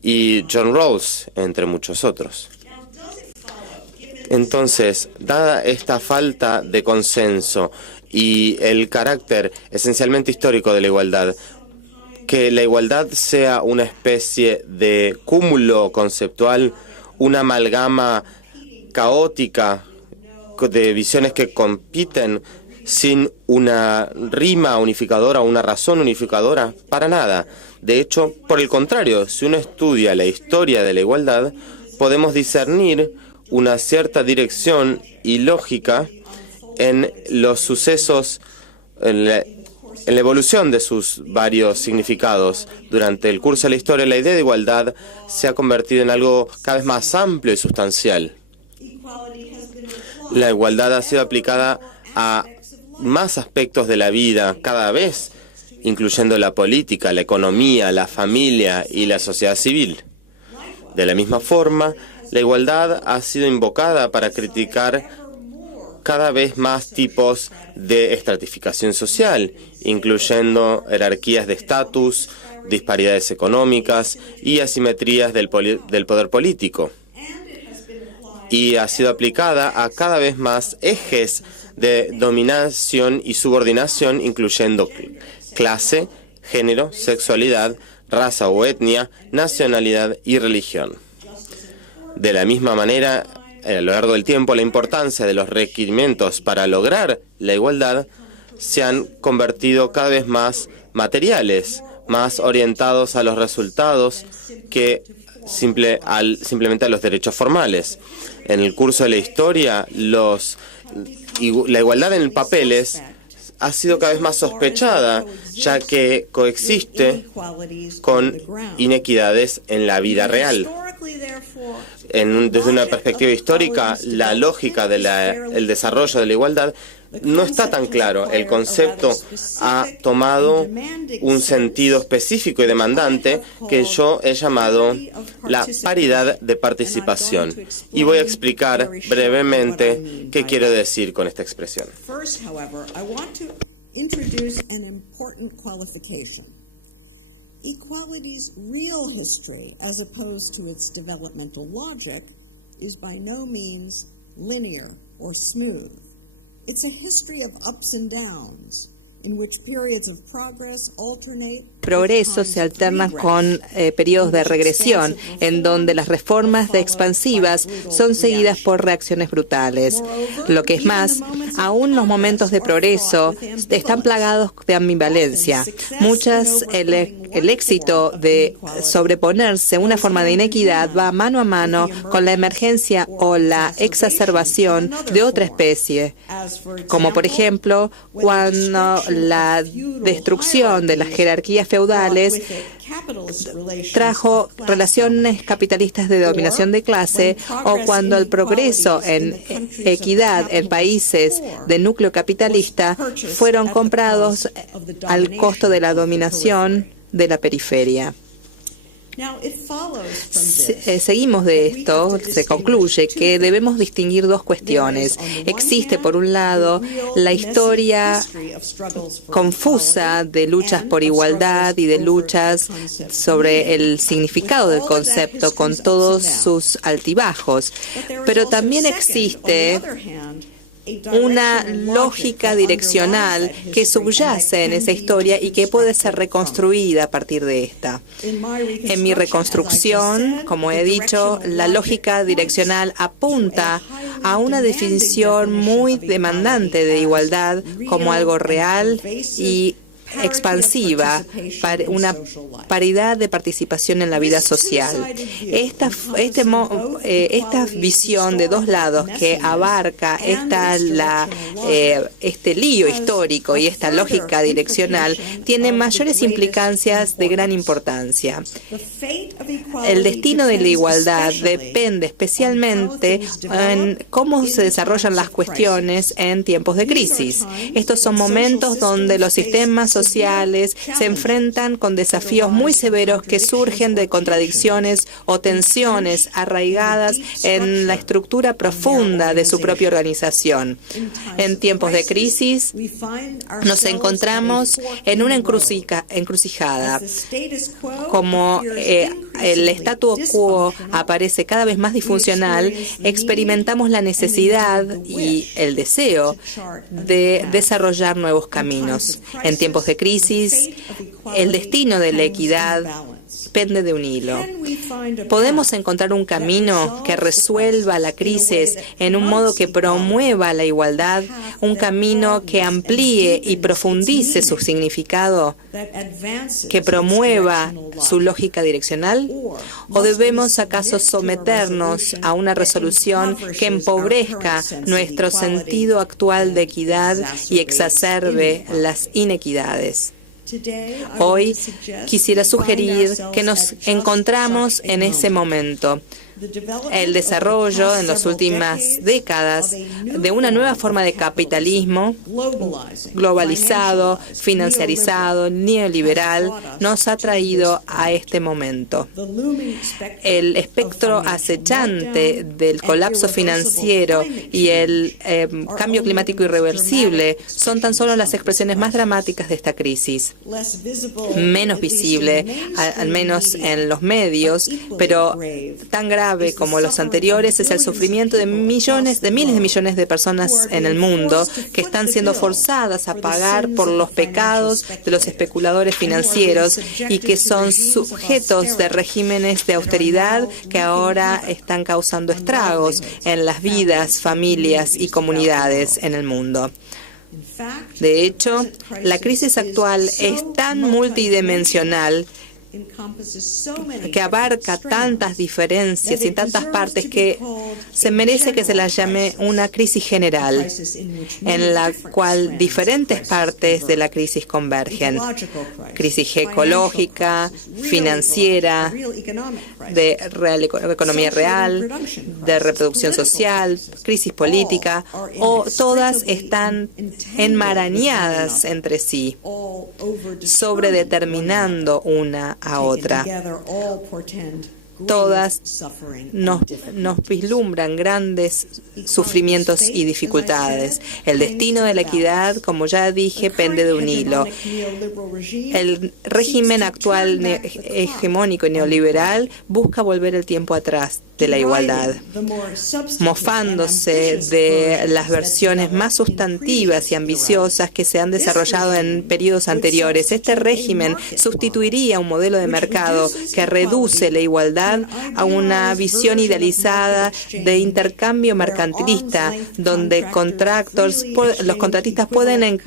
y John Rawls, entre muchos otros. Entonces, dada esta falta de consenso y el carácter esencialmente histórico de la igualdad, que la igualdad sea una especie de cúmulo conceptual, una amalgama caótica de visiones que compiten sin una rima unificadora o una razón unificadora, para nada. De hecho, por el contrario, si uno estudia la historia de la igualdad, podemos discernir una cierta dirección y lógica en los sucesos, en la evolución de sus varios significados. Durante el curso de la historia, la idea de igualdad se ha convertido en algo cada vez más amplio y sustancial. La igualdad ha sido aplicada a más aspectos de la vida cada vez, incluyendo la política, la economía, la familia y la sociedad civil. De la misma forma, la igualdad ha sido invocada para criticar cada vez más tipos de estratificación social, incluyendo jerarquías de estatus, disparidades económicas y asimetrías del poder político. Y ha sido aplicada a cada vez más ejes de dominación y subordinación, incluyendo clase, género, sexualidad, raza o etnia, nacionalidad y religión. De la misma manera, a lo largo del tiempo, la importancia de los requerimientos para lograr la igualdad se han convertido cada vez más materiales, más orientados a los resultados que simplemente a los derechos formales. En el curso de la historia, la igualdad en papeles ha sido cada vez más sospechada, ya que coexiste con inequidades en la vida real. Desde una perspectiva histórica, la lógica del desarrollo de la igualdad no está tan claro. El concepto ha tomado un sentido específico y demandante que yo he llamado la paridad de participación. Y voy a explicar brevemente qué quiero decir con esta expresión. Equality's real history, as opposed to its developmental logic, is by no means linear or smooth. It's a history of ups and downs, in which periods of progress alternate. Progreso se alterna con periodos de regresión, en donde las reformas expansivas son seguidas por reacciones brutales. Lo que es más, aún los momentos de progreso están plagados de ambivalencia. El éxito de sobreponerse a una forma de inequidad va mano a mano con la emergencia o la exacerbación de otra especie, como por ejemplo cuando la destrucción de las jerarquías feudales trajo relaciones capitalistas de dominación de clase, o cuando el progreso en equidad en países de núcleo capitalista fueron comprados al costo de la dominación de la periferia. Seguimos de esto, se concluye que debemos distinguir dos cuestiones. Existe, por un lado, la historia confusa de luchas por igualdad y de luchas sobre el significado del concepto con todos sus altibajos, pero también existe una lógica direccional que subyace en esa historia y que puede ser reconstruida a partir de esta. En mi reconstrucción, como he dicho, la lógica direccional apunta a una definición muy demandante de igualdad como algo real y expansiva, para una paridad de participación en la vida social. Esta visión de dos lados que abarca este lío histórico y esta lógica direccional tiene mayores implicancias de gran importancia. El destino de la igualdad depende especialmente en cómo se desarrollan las cuestiones en tiempos de crisis. Estos son momentos donde los sistemas sociales se enfrentan con desafíos muy severos que surgen de contradicciones o tensiones arraigadas en la estructura profunda de su propia organización. En tiempos de crisis nos encontramos en una encrucijada. Como el statu quo aparece cada vez más disfuncional, experimentamos la necesidad y el deseo de desarrollar nuevos caminos. En tiempos de crisis, el destino de la equidad pende de un hilo. ¿Podemos encontrar un camino que resuelva la crisis en un modo que promueva la igualdad, un camino que amplíe y profundice su significado, que promueva su lógica direccional? ¿O debemos acaso someternos a una resolución que empobrezca nuestro sentido actual de equidad y exacerbe las inequidades? Hoy quisiera sugerir que nos encontramos en ese momento. El desarrollo en las últimas décadas de una nueva forma de capitalismo globalizado, financiarizado, neoliberal, nos ha traído a este momento. El espectro acechante del colapso financiero y el cambio climático irreversible son tan solo las expresiones más dramáticas de esta crisis. Menos visible, al menos en los medios, pero tan grave como los anteriores, es el sufrimiento de miles de millones de personas en el mundo que están siendo forzadas a pagar por los pecados de los especuladores financieros y que son sujetos de regímenes de austeridad que ahora están causando estragos en las vidas, familias y comunidades en el mundo. De hecho, la crisis actual es tan multidimensional que abarca tantas diferencias y tantas partes que se merece que se la llame una crisis general, en la cual diferentes partes de la crisis convergen. Crisis ecológica, financiera, de economía real, de reproducción social, crisis política, o todas están enmarañadas entre sí, sobredeterminando una a otra. Todas nos vislumbran grandes sufrimientos y dificultades. El destino de la equidad, como ya dije, pende de un hilo. El régimen actual hegemónico y neoliberal busca volver el tiempo atrás de la igualdad, mofándose de las versiones más sustantivas y ambiciosas que se han desarrollado en periodos anteriores. Este régimen sustituiría un modelo de mercado que reduce la igualdad a una visión idealizada de intercambio mercantilista, donde los contratistas pueden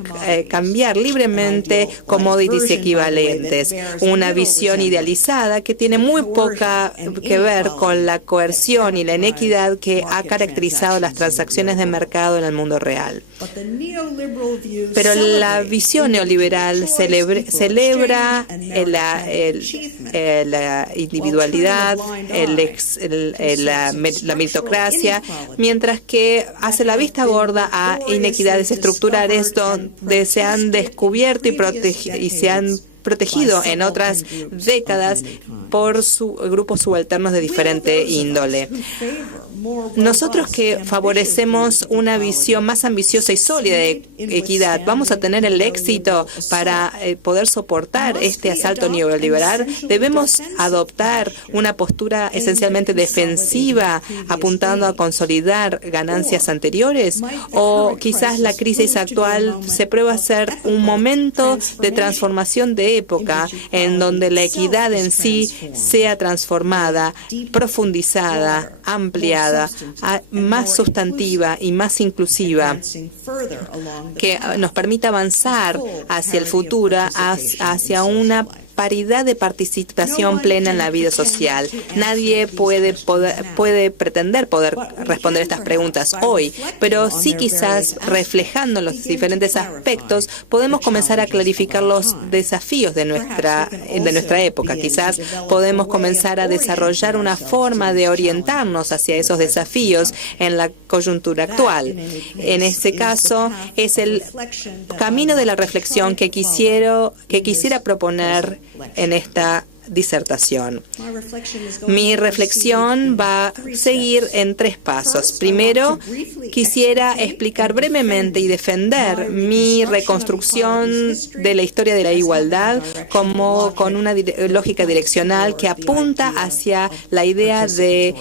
cambiar libremente commodities equivalentes. Una visión idealizada que tiene muy poca que ver con la coerción y la inequidad que ha caracterizado las transacciones de mercado en el mundo real. Pero la visión neoliberal celebra la individualidad, la meritocracia, mientras que hace la vista gorda a inequidades estructurales donde se han descubierto y se han protegido en otras décadas por grupos subalternos de diferente índole. Nosotros que favorecemos una visión más ambiciosa y sólida de equidad, ¿vamos a tener el éxito para poder soportar este asalto neoliberal? ¿Debemos adoptar una postura esencialmente defensiva, apuntando a consolidar ganancias anteriores? ¿O quizás la crisis actual se prueba ser un momento de transformación de época en donde la equidad en sí sea transformada, profundizada, ampliada, más sustantiva y más inclusiva, que nos permita avanzar hacia el futuro, hacia una paridad de participación plena en la vida social? Nadie puede pretender poder responder estas preguntas hoy, pero sí quizás reflejando los diferentes aspectos podemos comenzar a clarificar los desafíos de nuestra época. Quizás podemos comenzar a desarrollar una forma de orientarnos hacia esos desafíos en la coyuntura actual. En este caso es el camino de la reflexión que quisiera proponer en esta disertación. Mi reflexión va a seguir en 3 pasos. Primero, quisiera explicar brevemente y defender mi reconstrucción de la historia de la igualdad con una lógica direccional que apunta hacia la idea de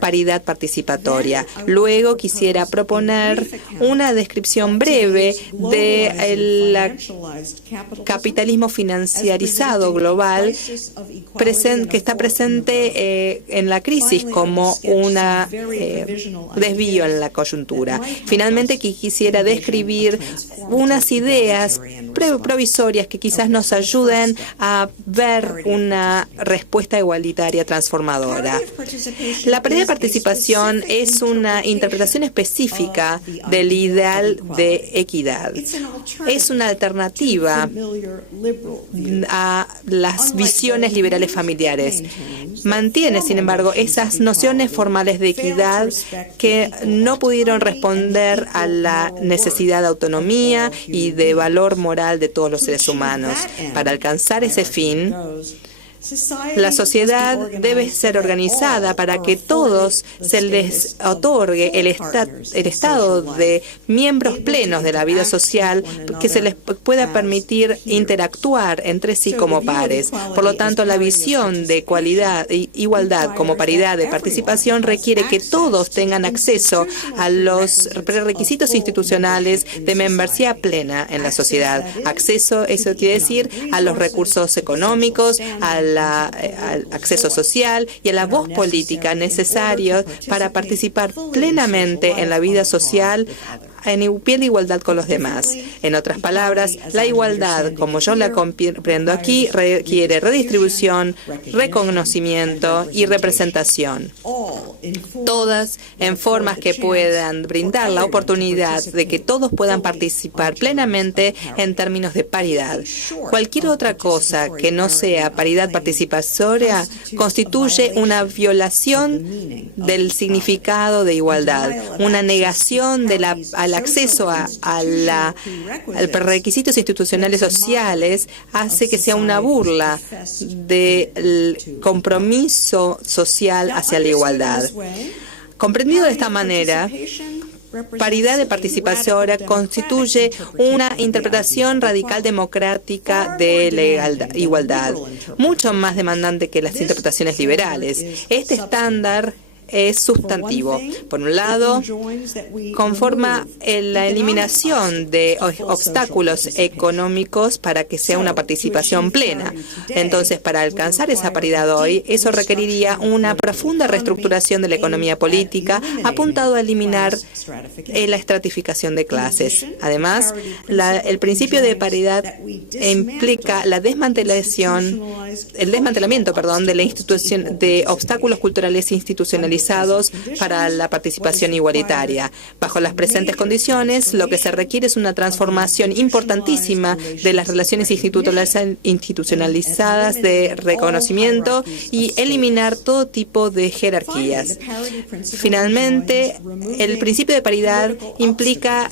paridad participatoria. Luego quisiera proponer una descripción breve del capitalismo financiarizado global que está presente en la crisis como un desvío en la coyuntura. Finalmente quisiera describir unas ideas provisorias que quizás nos ayuden a ver una respuesta igualitaria transformadora. La paridad de participación es una interpretación específica del ideal de equidad. Es una alternativa a las visiones liberales familiares. Mantiene, sin embargo, esas nociones formales de equidad que no pudieron responder a la necesidad de autonomía y de valor moral de todos los seres humanos. Para alcanzar ese fin, la sociedad debe ser organizada para que todos se les otorgue el estado de miembros plenos de la vida social, que se les pueda permitir interactuar entre sí como pares. Por lo tanto, la visión de igualdad como paridad de participación requiere que todos tengan acceso a los prerequisitos institucionales de membresía plena en la sociedad. Acceso, eso quiere decir, a los recursos económicos, al acceso social y a la voz política necesarios para participar plenamente en la vida social en pie de igualdad con los demás. En otras palabras, la igualdad, como yo la comprendo aquí, requiere redistribución, reconocimiento y representación. Todas en formas que puedan brindar la oportunidad de que todos puedan participar plenamente en términos de paridad. Cualquier otra cosa que no sea paridad participatoria constituye una violación del significado de igualdad, una negación al acceso a requisitos institucionales sociales, hace que sea una burla del compromiso social hacia la igualdad. Comprendido de esta manera, paridad de participación constituye una interpretación radical democrática de la igualdad, mucho más demandante que las interpretaciones liberales. Este estándar es sustantivo. Por un lado, conforma la eliminación de obstáculos económicos para que sea una participación plena. Entonces, para alcanzar esa paridad hoy, eso requeriría una profunda reestructuración de la economía política apuntado a eliminar la estratificación de clases. Además, el principio de paridad implica el desmantelamiento de la institución de obstáculos culturales institucionalizados para la participación igualitaria. Bajo las presentes condiciones, lo que se requiere es una transformación importantísima de las relaciones institucionalizadas de reconocimiento y eliminar todo tipo de jerarquías. Finalmente, el principio de paridad implica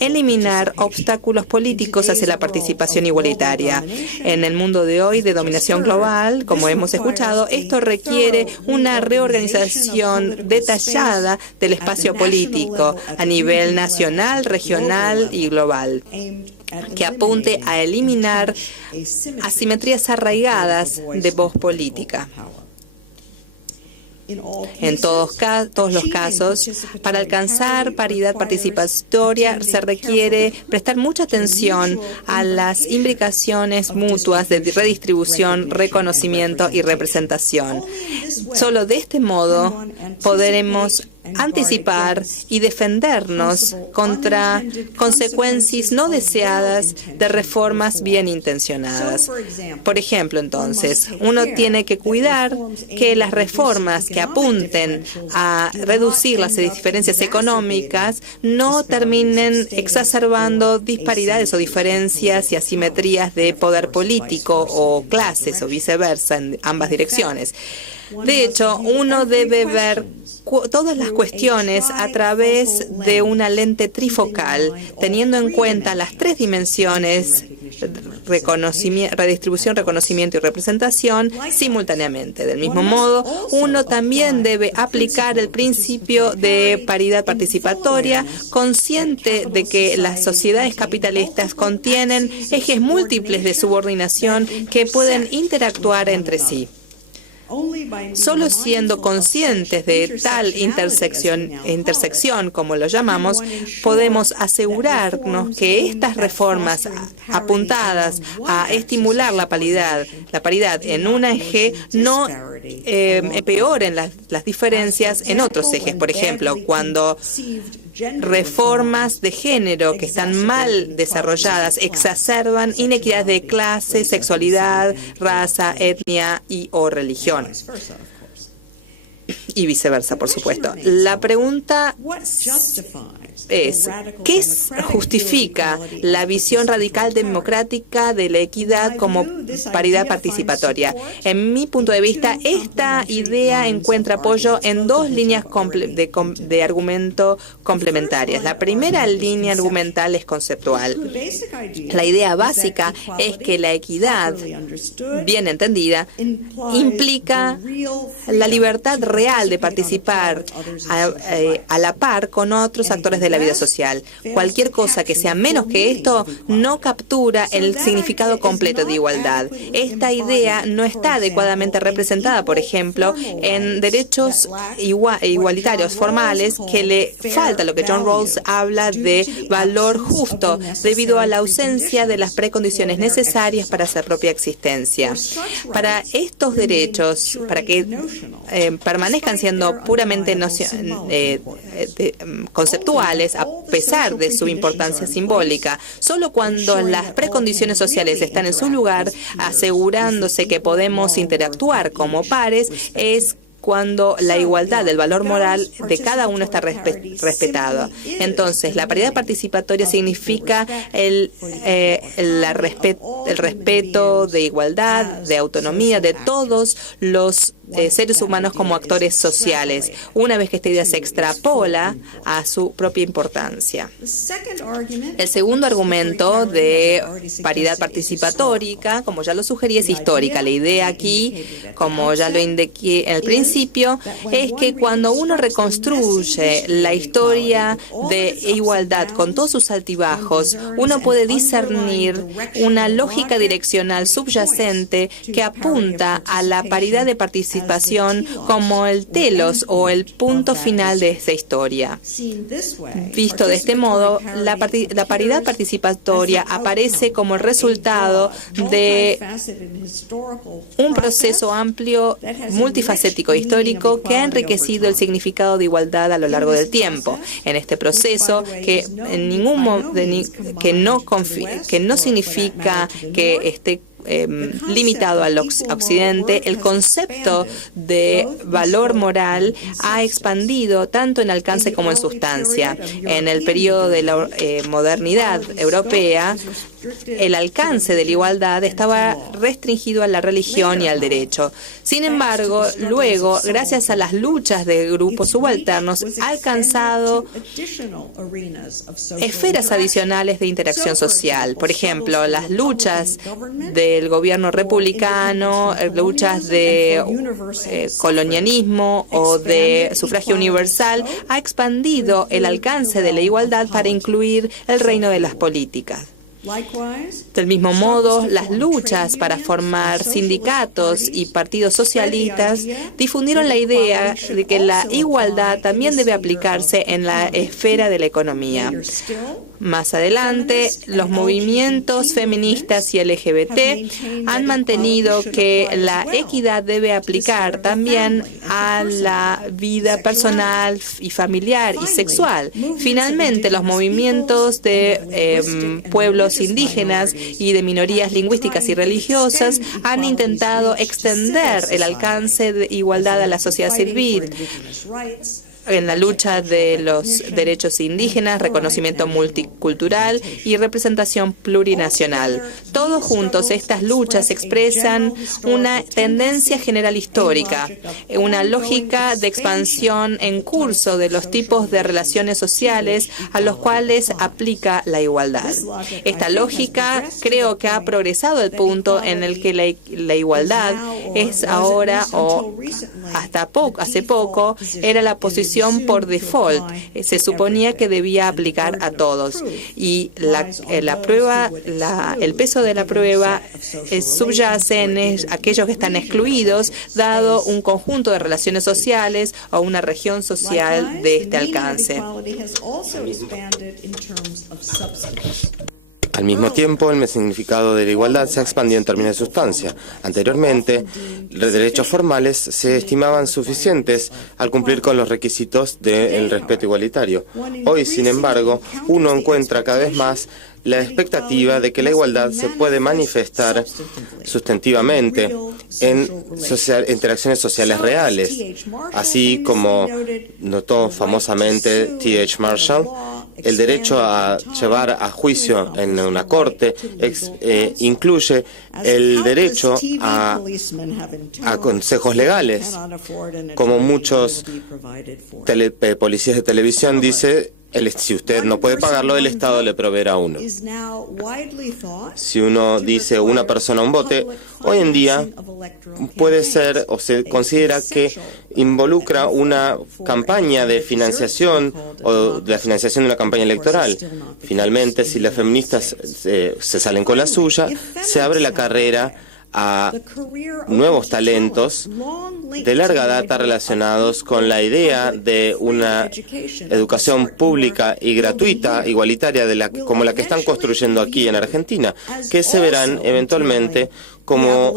eliminar obstáculos políticos hacia la participación igualitaria. En el mundo de hoy de dominación global, como hemos escuchado, esto requiere una reorganización detallada del espacio político a nivel nacional, regional y global, que apunte a eliminar asimetrías arraigadas de voz política. En todos los casos, para alcanzar paridad participatoria se requiere prestar mucha atención a las implicaciones mutuas de redistribución, reconocimiento y representación. Solo de este modo podremos anticipar y defendernos contra consecuencias no deseadas de reformas bien intencionadas. Por ejemplo, entonces, uno tiene que cuidar que las reformas que apunten a reducir las diferencias económicas no terminen exacerbando disparidades o diferencias y asimetrías de poder político o clases o viceversa en ambas direcciones. De hecho, uno debe ver todas las cuestiones a través de una lente trifocal, teniendo en cuenta las tres dimensiones: redistribución, reconocimiento y representación simultáneamente. Del mismo modo, uno también debe aplicar el principio de paridad participatoria, consciente de que las sociedades capitalistas contienen ejes múltiples de subordinación que pueden interactuar entre sí. Solo siendo conscientes de tal intersección, como lo llamamos, podemos asegurarnos que estas reformas apuntadas a estimular la paridad en un eje no empeoren las diferencias en otros ejes. Por ejemplo, cuando reformas de género que están mal desarrolladas exacerban inequidades de clase, sexualidad, raza, etnia o religión. Y viceversa, por supuesto. La pregunta es, ¿qué justifica la visión radical democrática de la equidad como paridad participatoria? En mi punto de vista, esta idea encuentra apoyo en dos líneas de argumento complementarias. La primera línea argumental es conceptual. La idea básica es que la equidad, bien entendida, implica la libertad real de participar a la par con otros actores de la vida social. Cualquier cosa que sea menos que esto no captura el significado completo de igualdad. Esta idea no está adecuadamente representada, por ejemplo, en derechos igualitarios formales, que le falta lo que John Rawls habla de valor justo, debido a la ausencia de las precondiciones necesarias para su propia existencia. Para estos derechos, para que permanezcan siendo puramente conceptuales, sociales a pesar de su importancia simbólica. Solo cuando las precondiciones sociales están en su lugar, asegurándose que podemos interactuar como pares, es cuando la igualdad del valor moral de cada uno está respetado. Entonces, la paridad participatoria significa el respeto de igualdad, de autonomía de todos los seres humanos como actores sociales, una vez que esta idea se extrapola a su propia importancia. El segundo argumento de paridad participatoria, como ya lo sugerí, es histórica. La idea aquí, como ya lo indiqué en el principio, es que cuando uno reconstruye la historia de igualdad con todos sus altibajos, uno puede discernir una lógica direccional subyacente que apunta a la paridad de participación como el telos o el punto final de esta historia. Visto de este modo, la paridad participatoria aparece como el resultado de un proceso amplio, multifacético e histórico que ha enriquecido el significado de igualdad a lo largo del tiempo. En este proceso, que no significa que esté limitado al occidente, el concepto de valor moral ha expandido tanto en alcance como en sustancia. En el periodo de la modernidad europea, el alcance de la igualdad estaba restringido a la religión y al derecho. Sin embargo, luego, gracias a las luchas de grupos subalternos, ha alcanzado esferas adicionales de interacción social. Por ejemplo, las luchas del gobierno republicano, luchas de colonialismo o de sufragio universal, ha expandido el alcance de la igualdad para incluir el reino de las políticas. Del mismo modo, las luchas para formar sindicatos y partidos socialistas difundieron la idea de que la igualdad también debe aplicarse en la esfera de la economía. Más adelante, los movimientos feministas y LGBT han mantenido que la equidad debe aplicar también a la vida personal y familiar y sexual. Finalmente, los movimientos de pueblos indígenas y de minorías lingüísticas y religiosas han intentado extender el alcance de igualdad a la sociedad civil en la lucha de los derechos indígenas, reconocimiento multicultural y representación plurinacional. Todos juntos, estas luchas expresan una tendencia general histórica, una lógica de expansión en curso de los tipos de relaciones sociales a los cuales aplica la igualdad. Esta lógica creo que ha progresado al punto en el que la igualdad es ahora o hace poco era la posición por default. Se suponía que debía aplicar a todos y el peso de la prueba subyace en aquellos que están excluidos, dado un conjunto de relaciones sociales o una región social de este alcance. Al mismo tiempo, el significado de la igualdad se ha expandido en términos de sustancia. Anteriormente, los derechos formales se estimaban suficientes al cumplir con los requisitos del respeto igualitario. Hoy, sin embargo, uno encuentra cada vez más la expectativa de que la igualdad se puede manifestar sustantivamente en interacciones sociales reales, así como notó famosamente T.H. Marshall. El derecho a llevar a juicio en una corte incluye el derecho a consejos legales. Como muchos policías de televisión dicen, si usted no puede pagarlo, el Estado le proveerá uno. Si uno dice una persona un voto, hoy en día puede ser o se considera que involucra una campaña de financiación o de la financiación de una campaña electoral. Finalmente, si las feministas se salen con la suya, se abre la carrera a nuevos talentos de larga data relacionados con la idea de una educación pública y gratuita, igualitaria, como la que están construyendo aquí en Argentina, que se verán eventualmente como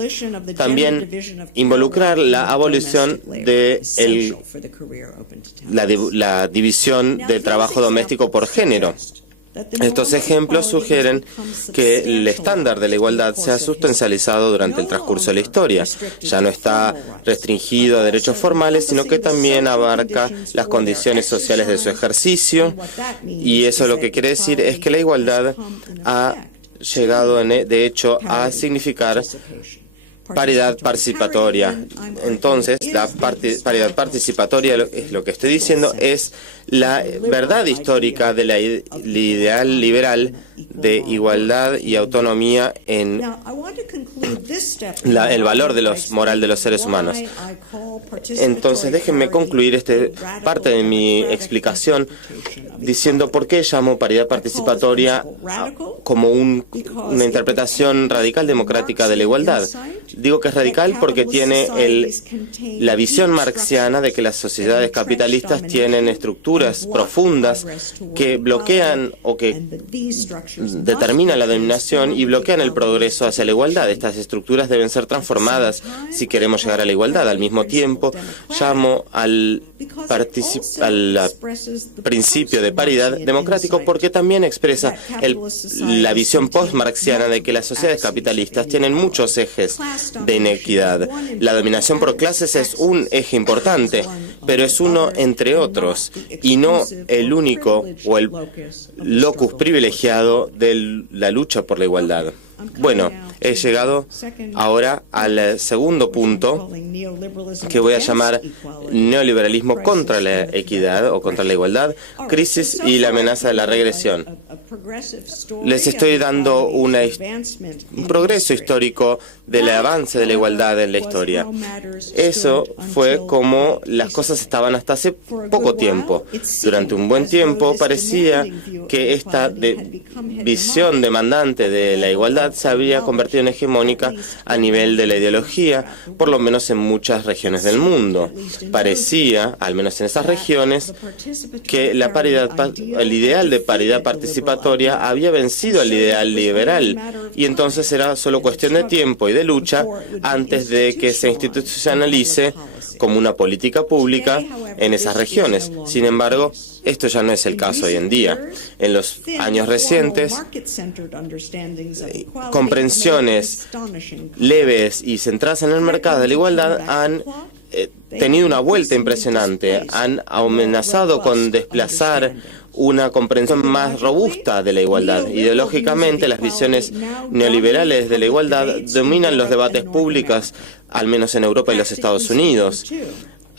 también involucrar la abolición de la división del trabajo doméstico por género. Estos ejemplos sugieren que el estándar de la igualdad se ha sustancializado durante el transcurso de la historia. Ya no está restringido a derechos formales, sino que también abarca las condiciones sociales de su ejercicio, y eso lo que quiere decir es que la igualdad ha llegado, de hecho, a significar paridad participatoria. Entonces, la paridad participatoria, lo que estoy diciendo, es la verdad histórica del ideal liberal de igualdad y autonomía en el valor moral de los seres humanos. Entonces, déjenme concluir esta parte de mi explicación diciendo por qué llamo paridad participatoria como una interpretación radical democrática de la igualdad. Digo que es radical porque tiene la visión marxiana de que las sociedades capitalistas tienen estructuras profundas que bloquean o que determinan la dominación y bloquean el progreso hacia la igualdad. Estas estructuras deben ser transformadas si queremos llegar a la igualdad. Al mismo tiempo, llamo al principio de paridad democrático porque también expresa la visión post-marxiana de que las sociedades capitalistas tienen muchos ejes de inequidad. La dominación por clases es un eje importante, pero es uno entre otros y no el único o el locus privilegiado de la lucha por la igualdad. Bueno, he llegado ahora al segundo punto que voy a llamar neoliberalismo contra la equidad o contra la igualdad, crisis y la amenaza de la regresión. Les estoy dando un progreso histórico del avance de la igualdad en la historia. Eso fue como las cosas estaban hasta hace poco tiempo. Durante un buen tiempo parecía que esta visión demandante de la igualdad se había convertido en hegemónica a nivel de la ideología, por lo menos en muchas regiones del mundo. Parecía, al menos en esas regiones, que el ideal de paridad participatoria había vencido al ideal liberal, y entonces era solo cuestión de tiempo y de lucha antes de que se institucionalice como una política pública en esas regiones. Sin embargo, esto ya no es el caso hoy en día. En los años recientes, comprensiones leves y centradas en el mercado de la igualdad han tenido una vuelta impresionante, han amenazado con desplazar una comprensión más robusta de la igualdad. Ideológicamente, las visiones neoliberales de la igualdad dominan los debates públicos, al menos en Europa y los Estados Unidos.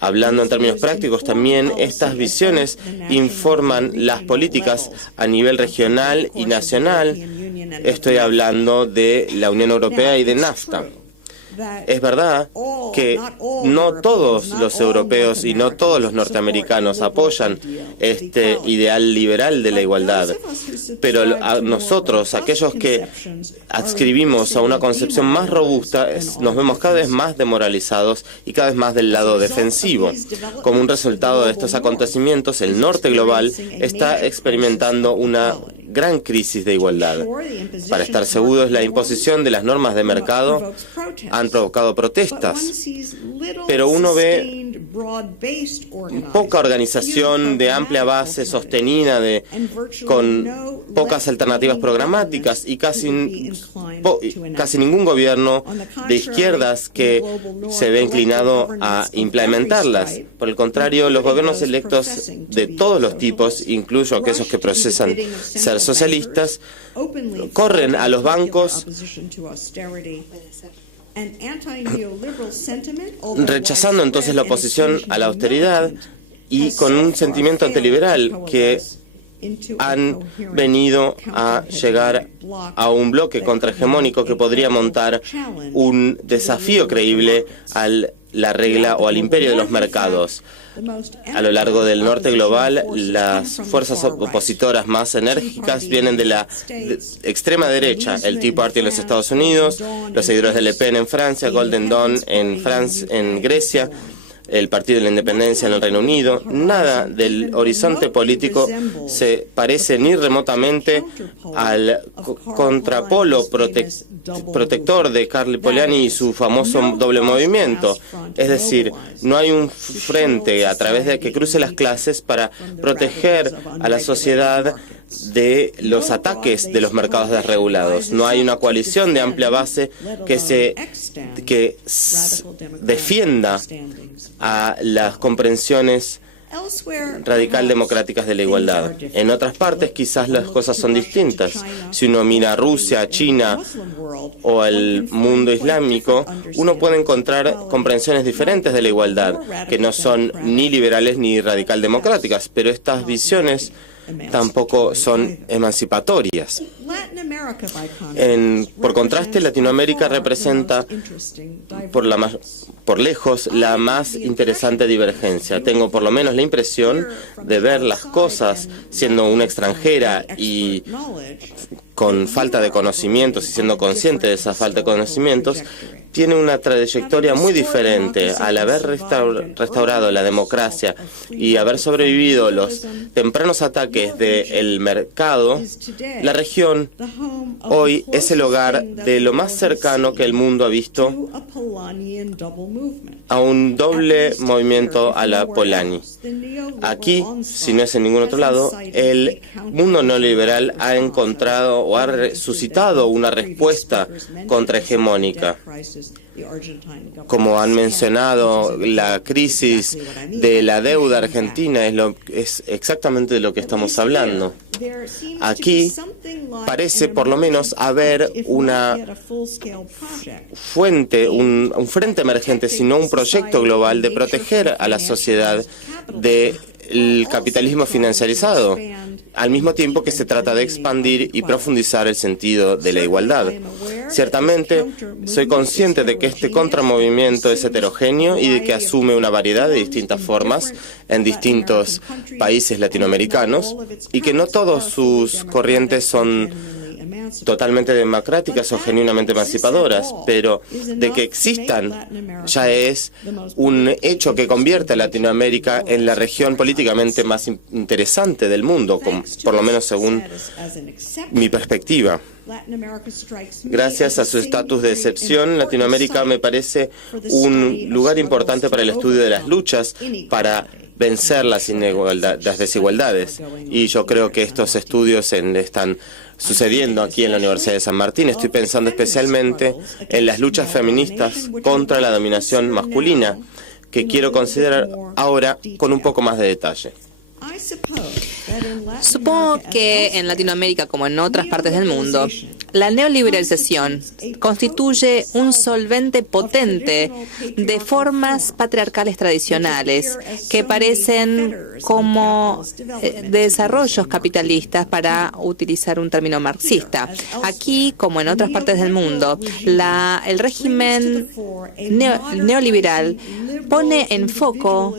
Hablando en términos prácticos, también estas visiones informan las políticas a nivel regional y nacional. Estoy hablando de la Unión Europea y de NAFTA. Es verdad que no todos los europeos y no todos los norteamericanos apoyan este ideal liberal de la igualdad, pero nosotros, aquellos que adscribimos a una concepción más robusta, nos vemos cada vez más demoralizados y cada vez más del lado defensivo. Como un resultado de estos acontecimientos, el norte global está experimentando una gran crisis de igualdad. Para estar seguros, la imposición de las normas de mercado han provocado protestas, pero uno ve poca organización de amplia base sostenida con pocas alternativas programáticas y casi ningún gobierno de izquierdas que se ve inclinado a implementarlas. Por el contrario, los gobiernos electos de todos los tipos, incluso aquellos que procesan ser socialistas, corren a los bancos rechazando entonces la oposición a la austeridad y con un sentimiento antiliberal que han venido a llegar a un bloque contrahegemónico que podría montar un desafío creíble a la regla o al imperio de los mercados. A lo largo del norte global, las fuerzas opositoras más enérgicas vienen de la extrema derecha, el Tea Party en los Estados Unidos, los seguidores de Le Pen en Francia, Golden Dawn en Grecia, el Partido de la Independencia en el Reino Unido. Nada del horizonte político se parece ni remotamente al contrapolo protector de Carly Poliani y su famoso doble movimiento. Es decir, no hay un frente a través de que cruce las clases para proteger a la sociedad de los ataques de los mercados desregulados. No hay una coalición de amplia base que defienda a las comprensiones radical democráticas de la igualdad. En otras partes quizás las cosas son distintas. Si uno mira a Rusia, China o el mundo islámico, uno puede encontrar comprensiones diferentes de la igualdad, que no son ni liberales ni radical democráticas, pero estas visiones tampoco son emancipatorias. Por contraste, Latinoamérica representa por lejos la más interesante divergencia. Tengo por lo menos la impresión de ver las cosas siendo una extranjera y con falta de conocimientos y siendo consciente de esa falta de conocimientos. Tiene una trayectoria muy diferente. Al haber restaurado la democracia y haber sobrevivido los tempranos ataques del mercado, la región hoy es el hogar de lo más cercano que el mundo ha visto a un doble movimiento a la Polanyi. Aquí, si no es en ningún otro lado, el mundo neoliberal ha encontrado o ha suscitado una respuesta contrahegemónica. Como han mencionado, la crisis de la deuda argentina es exactamente de lo que estamos hablando. Aquí parece por lo menos haber una fuente, un frente emergente, sino un proyecto global de proteger a la sociedad del capitalismo financiarizado, al mismo tiempo que se trata de expandir y profundizar el sentido de la igualdad. Ciertamente, soy consciente de que este contramovimiento es heterogéneo y de que asume una variedad de distintas formas en distintos países latinoamericanos y que no todas sus corrientes son totalmente democráticas o genuinamente emancipadoras, pero de que existan ya es un hecho que convierte a Latinoamérica en la región políticamente más interesante del mundo, por lo menos según mi perspectiva. Gracias a su estatus de excepción, Latinoamérica me parece un lugar importante para el estudio de las luchas para vencer las desigualdades. Y yo creo que estos estudios están sucediendo aquí en la Universidad de San Martín. Estoy pensando especialmente en las luchas feministas contra la dominación masculina, que quiero considerar ahora con un poco más de detalle. Supongo que en Latinoamérica, como en otras partes del mundo, la neoliberalización constituye un solvente potente de formas patriarcales tradicionales que parecen como desarrollos capitalistas, para utilizar un término marxista. Aquí, como en otras partes del mundo, el régimen neoliberal pone en foco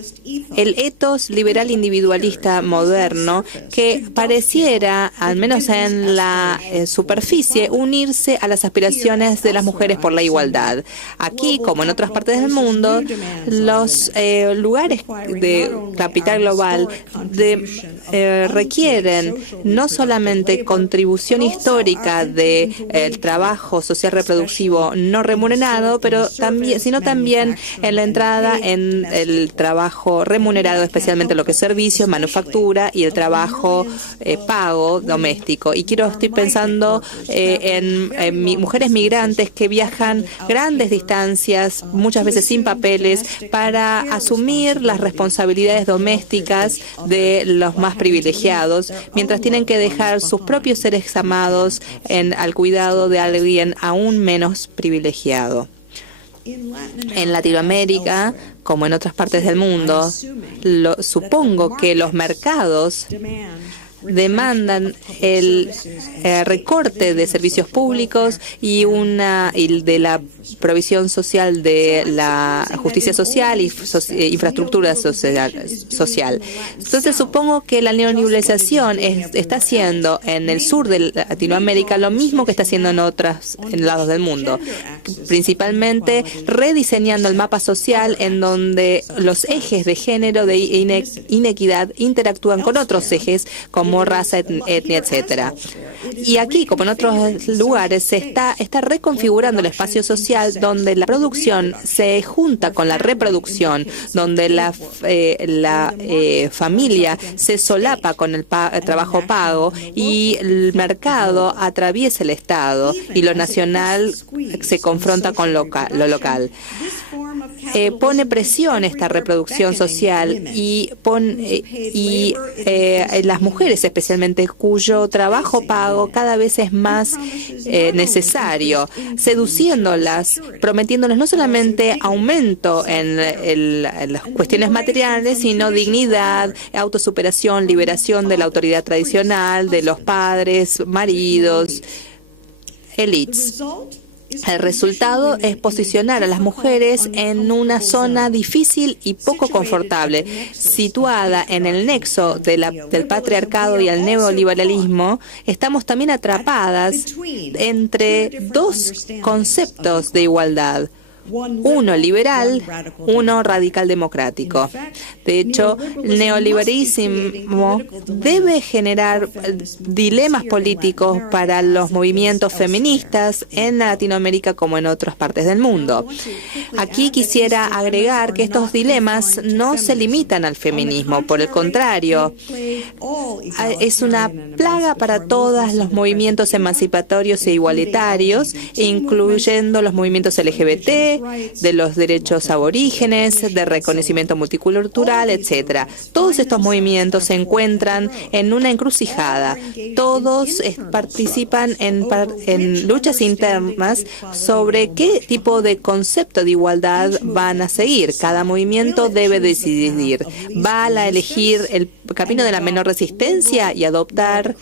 el ethos liberal individualista moderno que pareciera, al menos en la superficie, unirse a las aspiraciones de las mujeres por la igualdad. Aquí, como en otras partes del mundo, los lugares de capital global requieren no solamente contribución histórica del trabajo social reproductivo no remunerado, sino también en la entrada en el trabajo remunerado, especialmente lo que es servicios, manufactura y el trabajo pago doméstico. Y estoy pensando en mujeres migrantes que viajan grandes distancias, muchas veces sin papeles, para asumir las responsabilidades domésticas de los más privilegiados, mientras tienen que dejar sus propios seres amados al cuidado de alguien aún menos privilegiado. En Latinoamérica, como en otras partes del mundo, supongo que los mercados demandan el recorte de servicios públicos y de la provisión social, de la justicia social y infraestructura social. Entonces supongo que la neoliberalización está haciendo en el sur de Latinoamérica lo mismo que está haciendo en otros lados del mundo, principalmente rediseñando el mapa social en donde los ejes de género, de inequidad, interactúan con otros ejes como raza, etnia, etcétera. Y aquí, como en otros lugares, se está reconfigurando el espacio social donde la producción se junta con la reproducción, donde la familia se solapa con el trabajo pago y el mercado atraviesa el Estado y lo nacional se confronta con lo local. Pone presión esta reproducción social y las mujeres especialmente, cuyo trabajo pago cada vez es más necesario, seduciéndolas, prometiéndoles no solamente aumento en las cuestiones materiales, sino dignidad, autosuperación, liberación de la autoridad tradicional, de los padres, maridos, élites. El resultado es posicionar a las mujeres en una zona difícil y poco confortable, situada en el nexo del patriarcado y el neoliberalismo. Estamos también atrapadas entre dos conceptos de igualdad. Uno liberal, uno radical democrático. De hecho, el neoliberalismo debe generar dilemas políticos para los movimientos feministas en Latinoamérica como en otras partes del mundo. Aquí quisiera agregar que estos dilemas no se limitan al feminismo, por el contrario, es una plaga para todos los movimientos emancipatorios e igualitarios, incluyendo los movimientos LGBT, de los derechos aborígenes, de reconocimiento multicultural, etcétera. Todos estos movimientos se encuentran en una encrucijada. Todos participan en luchas internas sobre qué tipo de concepto de igualdad van a seguir. Cada movimiento debe decidir. ¿Va a elegir el camino de la menor resistencia y adoptar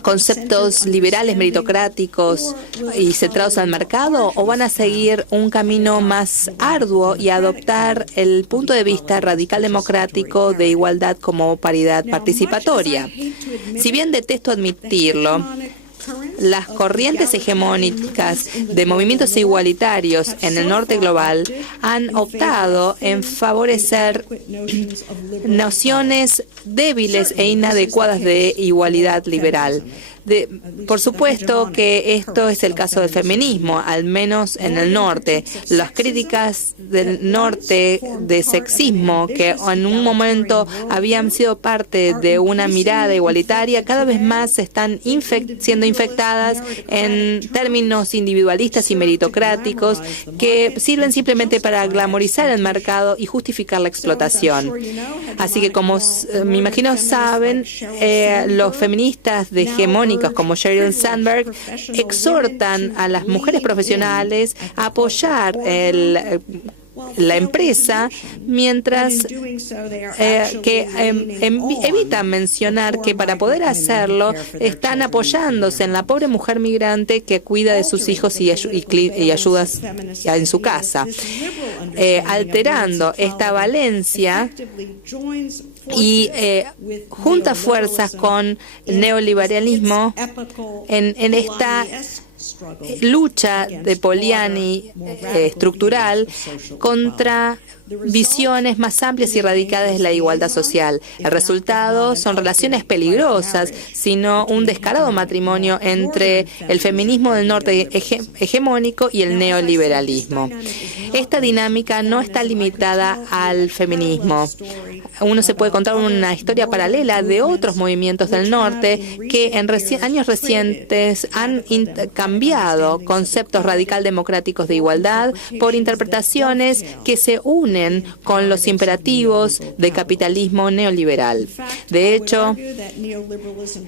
conceptos liberales, meritocráticos y centrados al mercado, o van a seguir un camino más arduo y adoptar el punto de vista radical democrático de igualdad como paridad participatoria? Si bien detesto admitirlo, las corrientes hegemónicas de movimientos igualitarios en el norte global han optado en favorecer nociones débiles e inadecuadas de igualdad liberal. Por supuesto que esto es el caso del feminismo, al menos en el norte. Las críticas del norte de sexismo, que en un momento habían sido parte de una mirada igualitaria, cada vez más están siendo infectadas en términos individualistas y meritocráticos que sirven simplemente para glamorizar el mercado y justificar la explotación. Así que, como me imagino saben, los feministas hegemónicos como Sheryl Sandberg exhortan a las mujeres profesionales a apoyar la empresa, mientras que evitan mencionar que para poder hacerlo están apoyándose en la pobre mujer migrante que cuida de sus hijos y ayuda en su casa, alterando esta valencia y junta fuerzas con el neoliberalismo en esta lucha de Polanyi estructural contra visiones más amplias y radicales de la igualdad social. El resultado son relaciones peligrosas, sino un descarado matrimonio entre el feminismo del norte hegemónico y el neoliberalismo. Esta dinámica no está limitada al feminismo. Uno se puede contar una historia paralela de otros movimientos del norte que en años recientes han cambiado conceptos radical democráticos de igualdad por interpretaciones que se unen con los imperativos de capitalismo neoliberal. De hecho,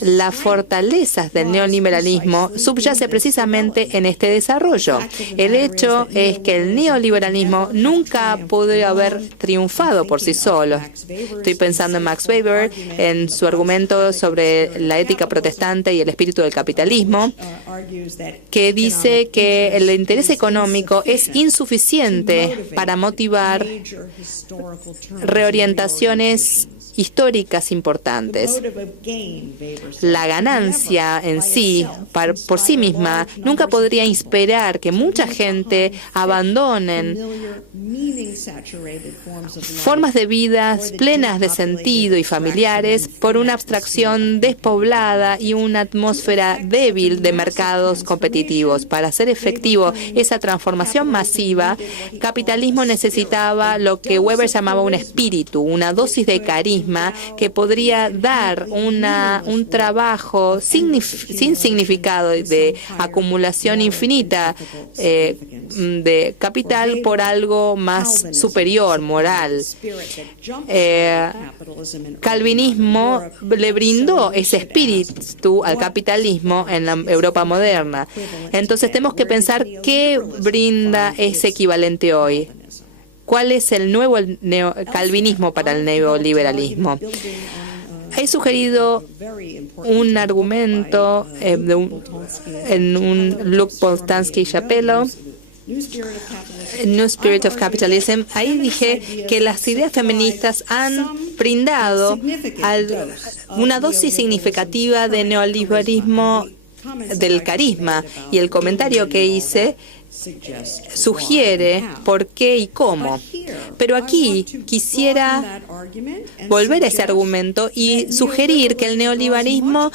las fortalezas del neoliberalismo subyace precisamente en este desarrollo. El hecho es que el neoliberalismo nunca pudo haber triunfado por sí solo. Estoy pensando en Max Weber, en su argumento sobre la ética protestante y el espíritu del capitalismo, que dice que el interés económico es insuficiente para motivar reorientaciones históricas importantes. La ganancia en sí, por sí misma, nunca podría inspirar que mucha gente abandonen formas de vida plenas de sentido y familiares por una abstracción despoblada y una atmósfera débil de mercados competitivos. Para hacer efectivo esa transformación masiva, el capitalismo necesitaba lo que Weber llamaba un espíritu, una dosis de carisma que podría dar un trabajo sin significado de acumulación infinita de capital por algo más superior, moral. Calvinismo le brindó ese espíritu al capitalismo en la Europa moderna. Entonces tenemos que pensar qué brinda ese equivalente hoy. ¿Cuál es el nuevo calvinismo para el neoliberalismo? He sugerido un argumento en un Luc Boltanski y Chapello, New Spirit of Capitalism. Ahí dije que las ideas feministas han brindado una dosis significativa de neoliberalismo del carisma, y el comentario que hice sugiere por qué y cómo. Pero aquí quisiera volver a ese argumento y sugerir que el neoliberalismo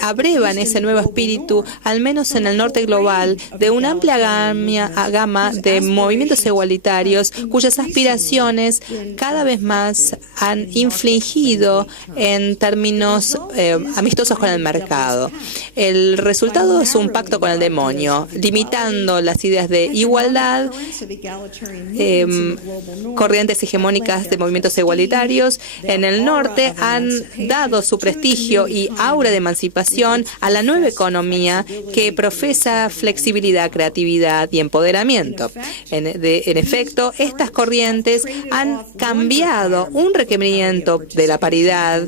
abreva en ese nuevo espíritu, al menos en el norte global, de una amplia gama de movimientos igualitarios cuyas aspiraciones cada vez más han infligido en términos amistosos con el mercado. El resultado es un pacto con el demonio, limitando las ideas de igualdad, corrientes hegemónicas de movimientos igualitarios. En el norte han dado su prestigio y aura de emancipación a la nueva economía que profesa flexibilidad, creatividad y empoderamiento. En efecto, estas corrientes han cambiado un requerimiento de la paridad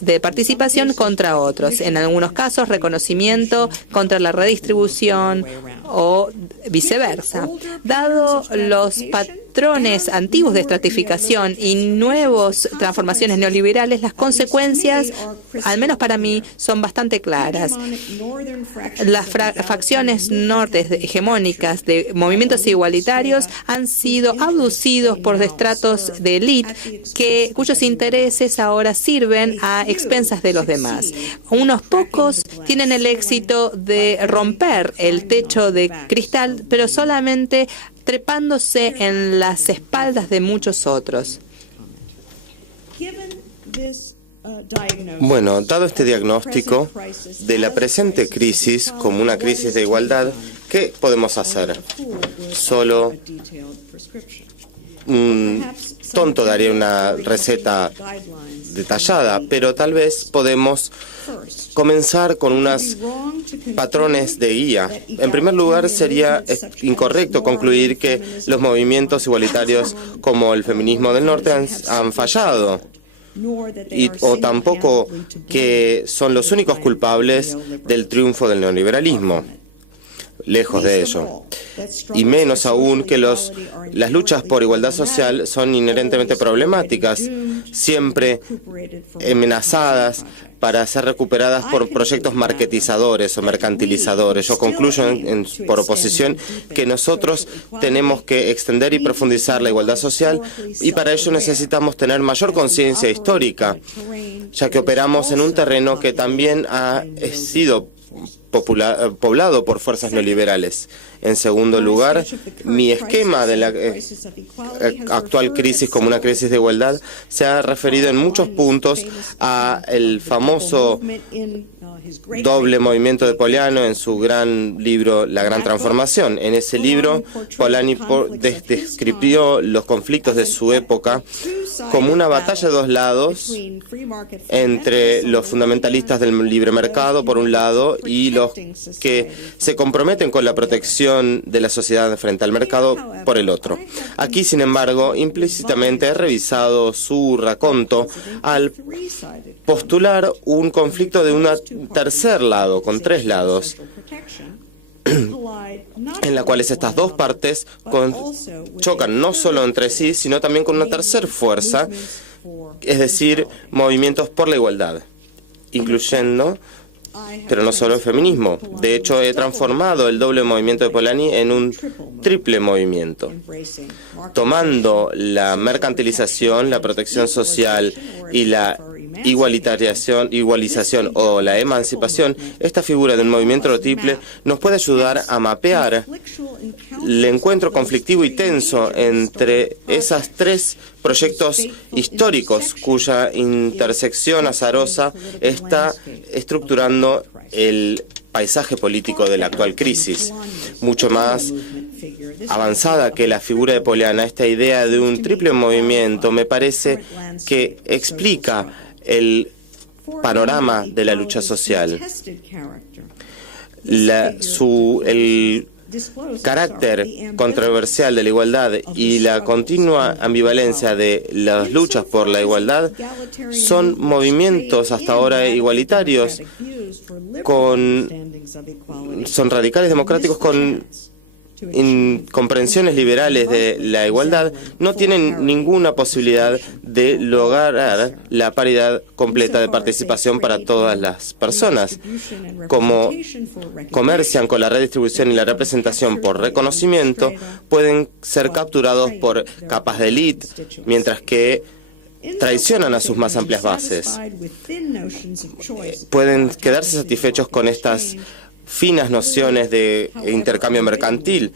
de participación contra otros, en algunos casos reconocimiento contra la redistribución o viceversa. Dado los patrones antiguos de estratificación y nuevas transformaciones neoliberales, las consecuencias, al menos para mí, son bastante claras. Las facciones norte hegemónicas de movimientos igualitarios han sido abducidos por estratos de élite cuyos intereses ahora sirven a expensas de los demás. Unos pocos tienen el éxito de romper el techo de cristal, pero solamente trepándose en las espaldas de muchos otros. Bueno, dado este diagnóstico de la presente crisis como una crisis de igualdad, ¿qué podemos hacer? Solo un tonto daría una receta detallada, pero tal vez podemos comenzar con unos patrones de guía. En primer lugar, sería incorrecto concluir que los movimientos igualitarios como el feminismo del norte han fallado, o tampoco que son los únicos culpables del triunfo del neoliberalismo. Lejos de ello. Y menos aún que las luchas por igualdad social son inherentemente problemáticas, siempre amenazadas para ser recuperadas por proyectos marketizadores o mercantilizadores. Yo concluyo por oposición que nosotros tenemos que extender y profundizar la igualdad social, y para ello necesitamos tener mayor conciencia histórica, ya que operamos en un terreno que también ha sido poblado por fuerzas neoliberales. En segundo lugar, mi esquema de la actual crisis como una crisis de igualdad se ha referido en muchos puntos a el famoso doble movimiento de Polanyi en su gran libro La Gran Transformación. En ese libro, Polanyi describió los conflictos de su época como una batalla de dos lados entre los fundamentalistas del libre mercado, por un lado, y los que se comprometen con la protección de la sociedad frente al mercado por el otro. Aquí, sin embargo, implícitamente he revisado su raconto al postular un conflicto de un tercer lado, con tres lados, en la cual estas dos partes chocan no solo entre sí, sino también con una tercera fuerza, es decir, movimientos por la igualdad, incluyendo, pero no solo el feminismo. De hecho, he transformado el doble movimiento de Polanyi en un triple movimiento, tomando la mercantilización, la protección social y la igualización o la emancipación. Esta figura del movimiento triple nos puede ayudar a mapear el encuentro conflictivo y tenso entre esos tres proyectos históricos cuya intersección azarosa está estructurando el paisaje político de la actual crisis. Mucho más avanzada que la figura de Polanyi, esta idea de un triple movimiento me parece que explica el panorama de la lucha social. El carácter controversial de la igualdad y la continua ambivalencia de las luchas por la igualdad son movimientos hasta ahora igualitarios, son radicales democráticos con comprensiones liberales de la igualdad, no tienen ninguna posibilidad de lograr la paridad completa de participación para todas las personas. Como comercian con la redistribución y la representación por reconocimiento, pueden ser capturados por capas de élite, mientras que traicionan a sus más amplias bases. Pueden quedarse satisfechos con estas finas nociones de intercambio mercantil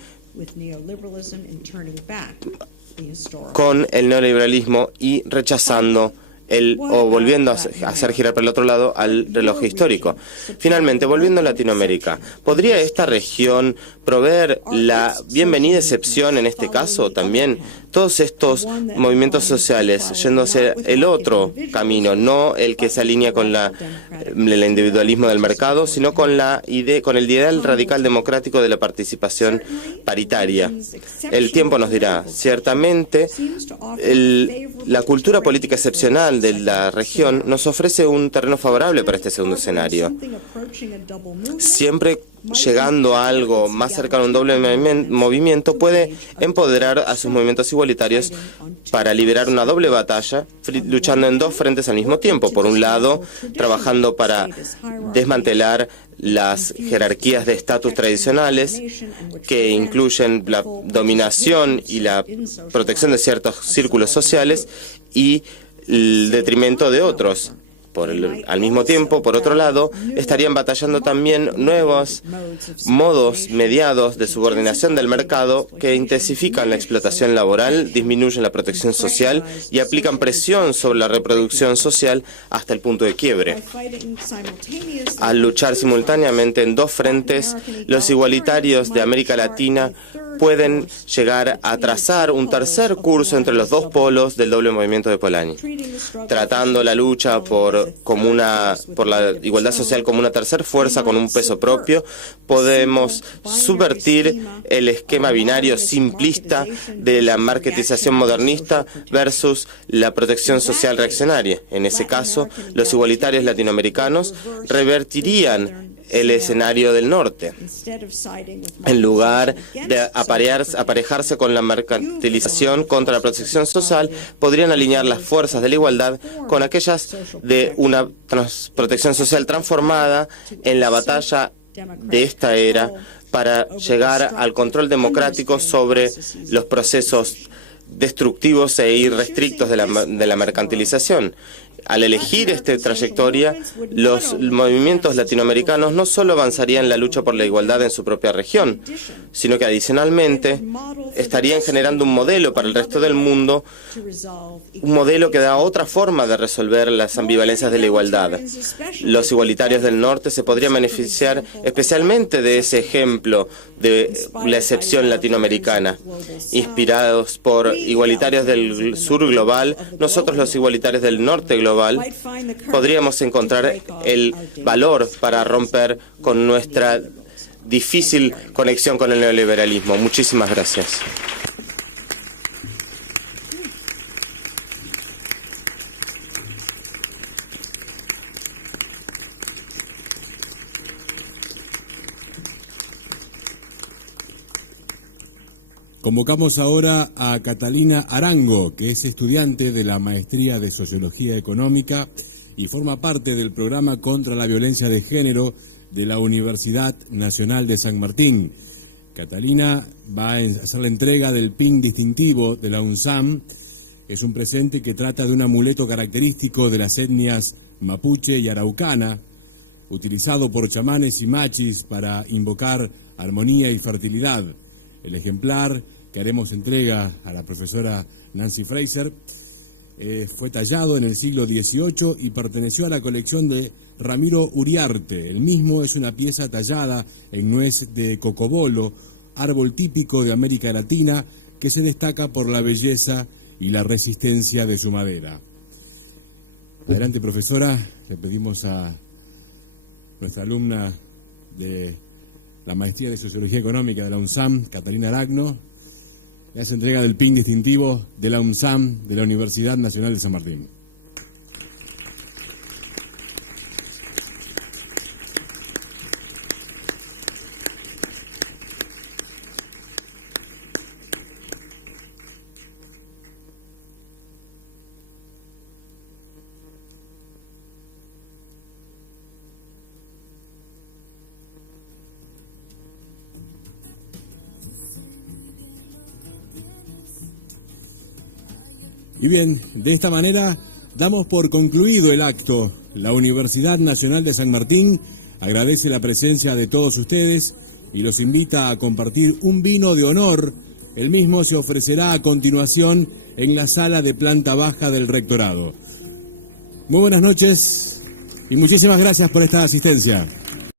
con el neoliberalismo y rechazando o volviendo a hacer girar por el otro lado al reloj histórico. Finalmente, volviendo a Latinoamérica, ¿podría esta región proveer la bienvenida excepción en este caso también? Todos estos movimientos sociales yendo hacia el otro camino, no el que se alinea con el individualismo del mercado, sino con el ideal radical democrático de la participación paritaria. El tiempo nos dirá. Ciertamente, la cultura política excepcional de la región nos ofrece un terreno favorable para este segundo escenario. Siempre llegando a algo más cercano a un doble movimiento, puede empoderar a sus movimientos igualitarios para liberar una doble batalla, luchando en dos frentes al mismo tiempo. Por un lado, trabajando para desmantelar las jerarquías de estatus tradicionales, que incluyen la dominación y la protección de ciertos círculos sociales, y el detrimento de otros. Al mismo tiempo, por otro lado, estarían batallando también nuevos modos mediados de subordinación del mercado que intensifican la explotación laboral, disminuyen la protección social y aplican presión sobre la reproducción social hasta el punto de quiebre. Al luchar simultáneamente en dos frentes, los igualitarios de América Latina pueden llegar a trazar un tercer curso entre los dos polos del doble movimiento de Polanyi, tratando la lucha por la igualdad social como una tercera fuerza con un peso propio. Podemos subvertir el esquema binario simplista de la marketización modernista versus la protección social reaccionaria. En ese caso, los igualitarios latinoamericanos revertirían el escenario del norte. En lugar de aparejarse con la mercantilización contra la protección social, podrían alinear las fuerzas de la igualdad con aquellas de una protección social transformada en la batalla de esta era para llegar al control democrático sobre los procesos destructivos e irrestrictos de la mercantilización. Al elegir esta trayectoria, los movimientos latinoamericanos no solo avanzarían en la lucha por la igualdad en su propia región, sino que adicionalmente estarían generando un modelo para el resto del mundo, un modelo que da otra forma de resolver las ambivalencias de la igualdad. Los igualitarios del norte se podrían beneficiar especialmente de ese ejemplo de la excepción latinoamericana. Inspirados por igualitarios del sur global, nosotros los igualitarios del norte global global, podríamos encontrar el valor para romper con nuestra difícil conexión con el neoliberalismo. Muchísimas gracias. Convocamos ahora a Catalina Arango, que es estudiante de la Maestría de Sociología Económica y forma parte del programa contra la violencia de género de la Universidad Nacional de San Martín. Catalina va a hacer la entrega del pin distintivo de la UNSAM. Es un presente que trata de un amuleto característico de las etnias mapuche y araucana, utilizado por chamanes y machis para invocar armonía y fertilidad. El ejemplar que haremos entrega a la profesora Nancy Fraser fue tallado en el siglo XVIII y perteneció a la colección de Ramiro Uriarte. El mismo es una pieza tallada en nuez de cocobolo, árbol típico de América Latina, que se destaca por la belleza y la resistencia de su madera. Adelante, profesora. Le pedimos a nuestra alumna de la Maestría de Sociología Económica de la UNSAM, Catalina Arango, le hace entrega del pin distintivo de la UNSAM de la Universidad Nacional de San Martín. Y bien, de esta manera damos por concluido el acto. La Universidad Nacional de San Martín agradece la presencia de todos ustedes y los invita a compartir un vino de honor. El mismo se ofrecerá a continuación en la sala de planta baja del rectorado. Muy buenas noches y muchísimas gracias por esta asistencia.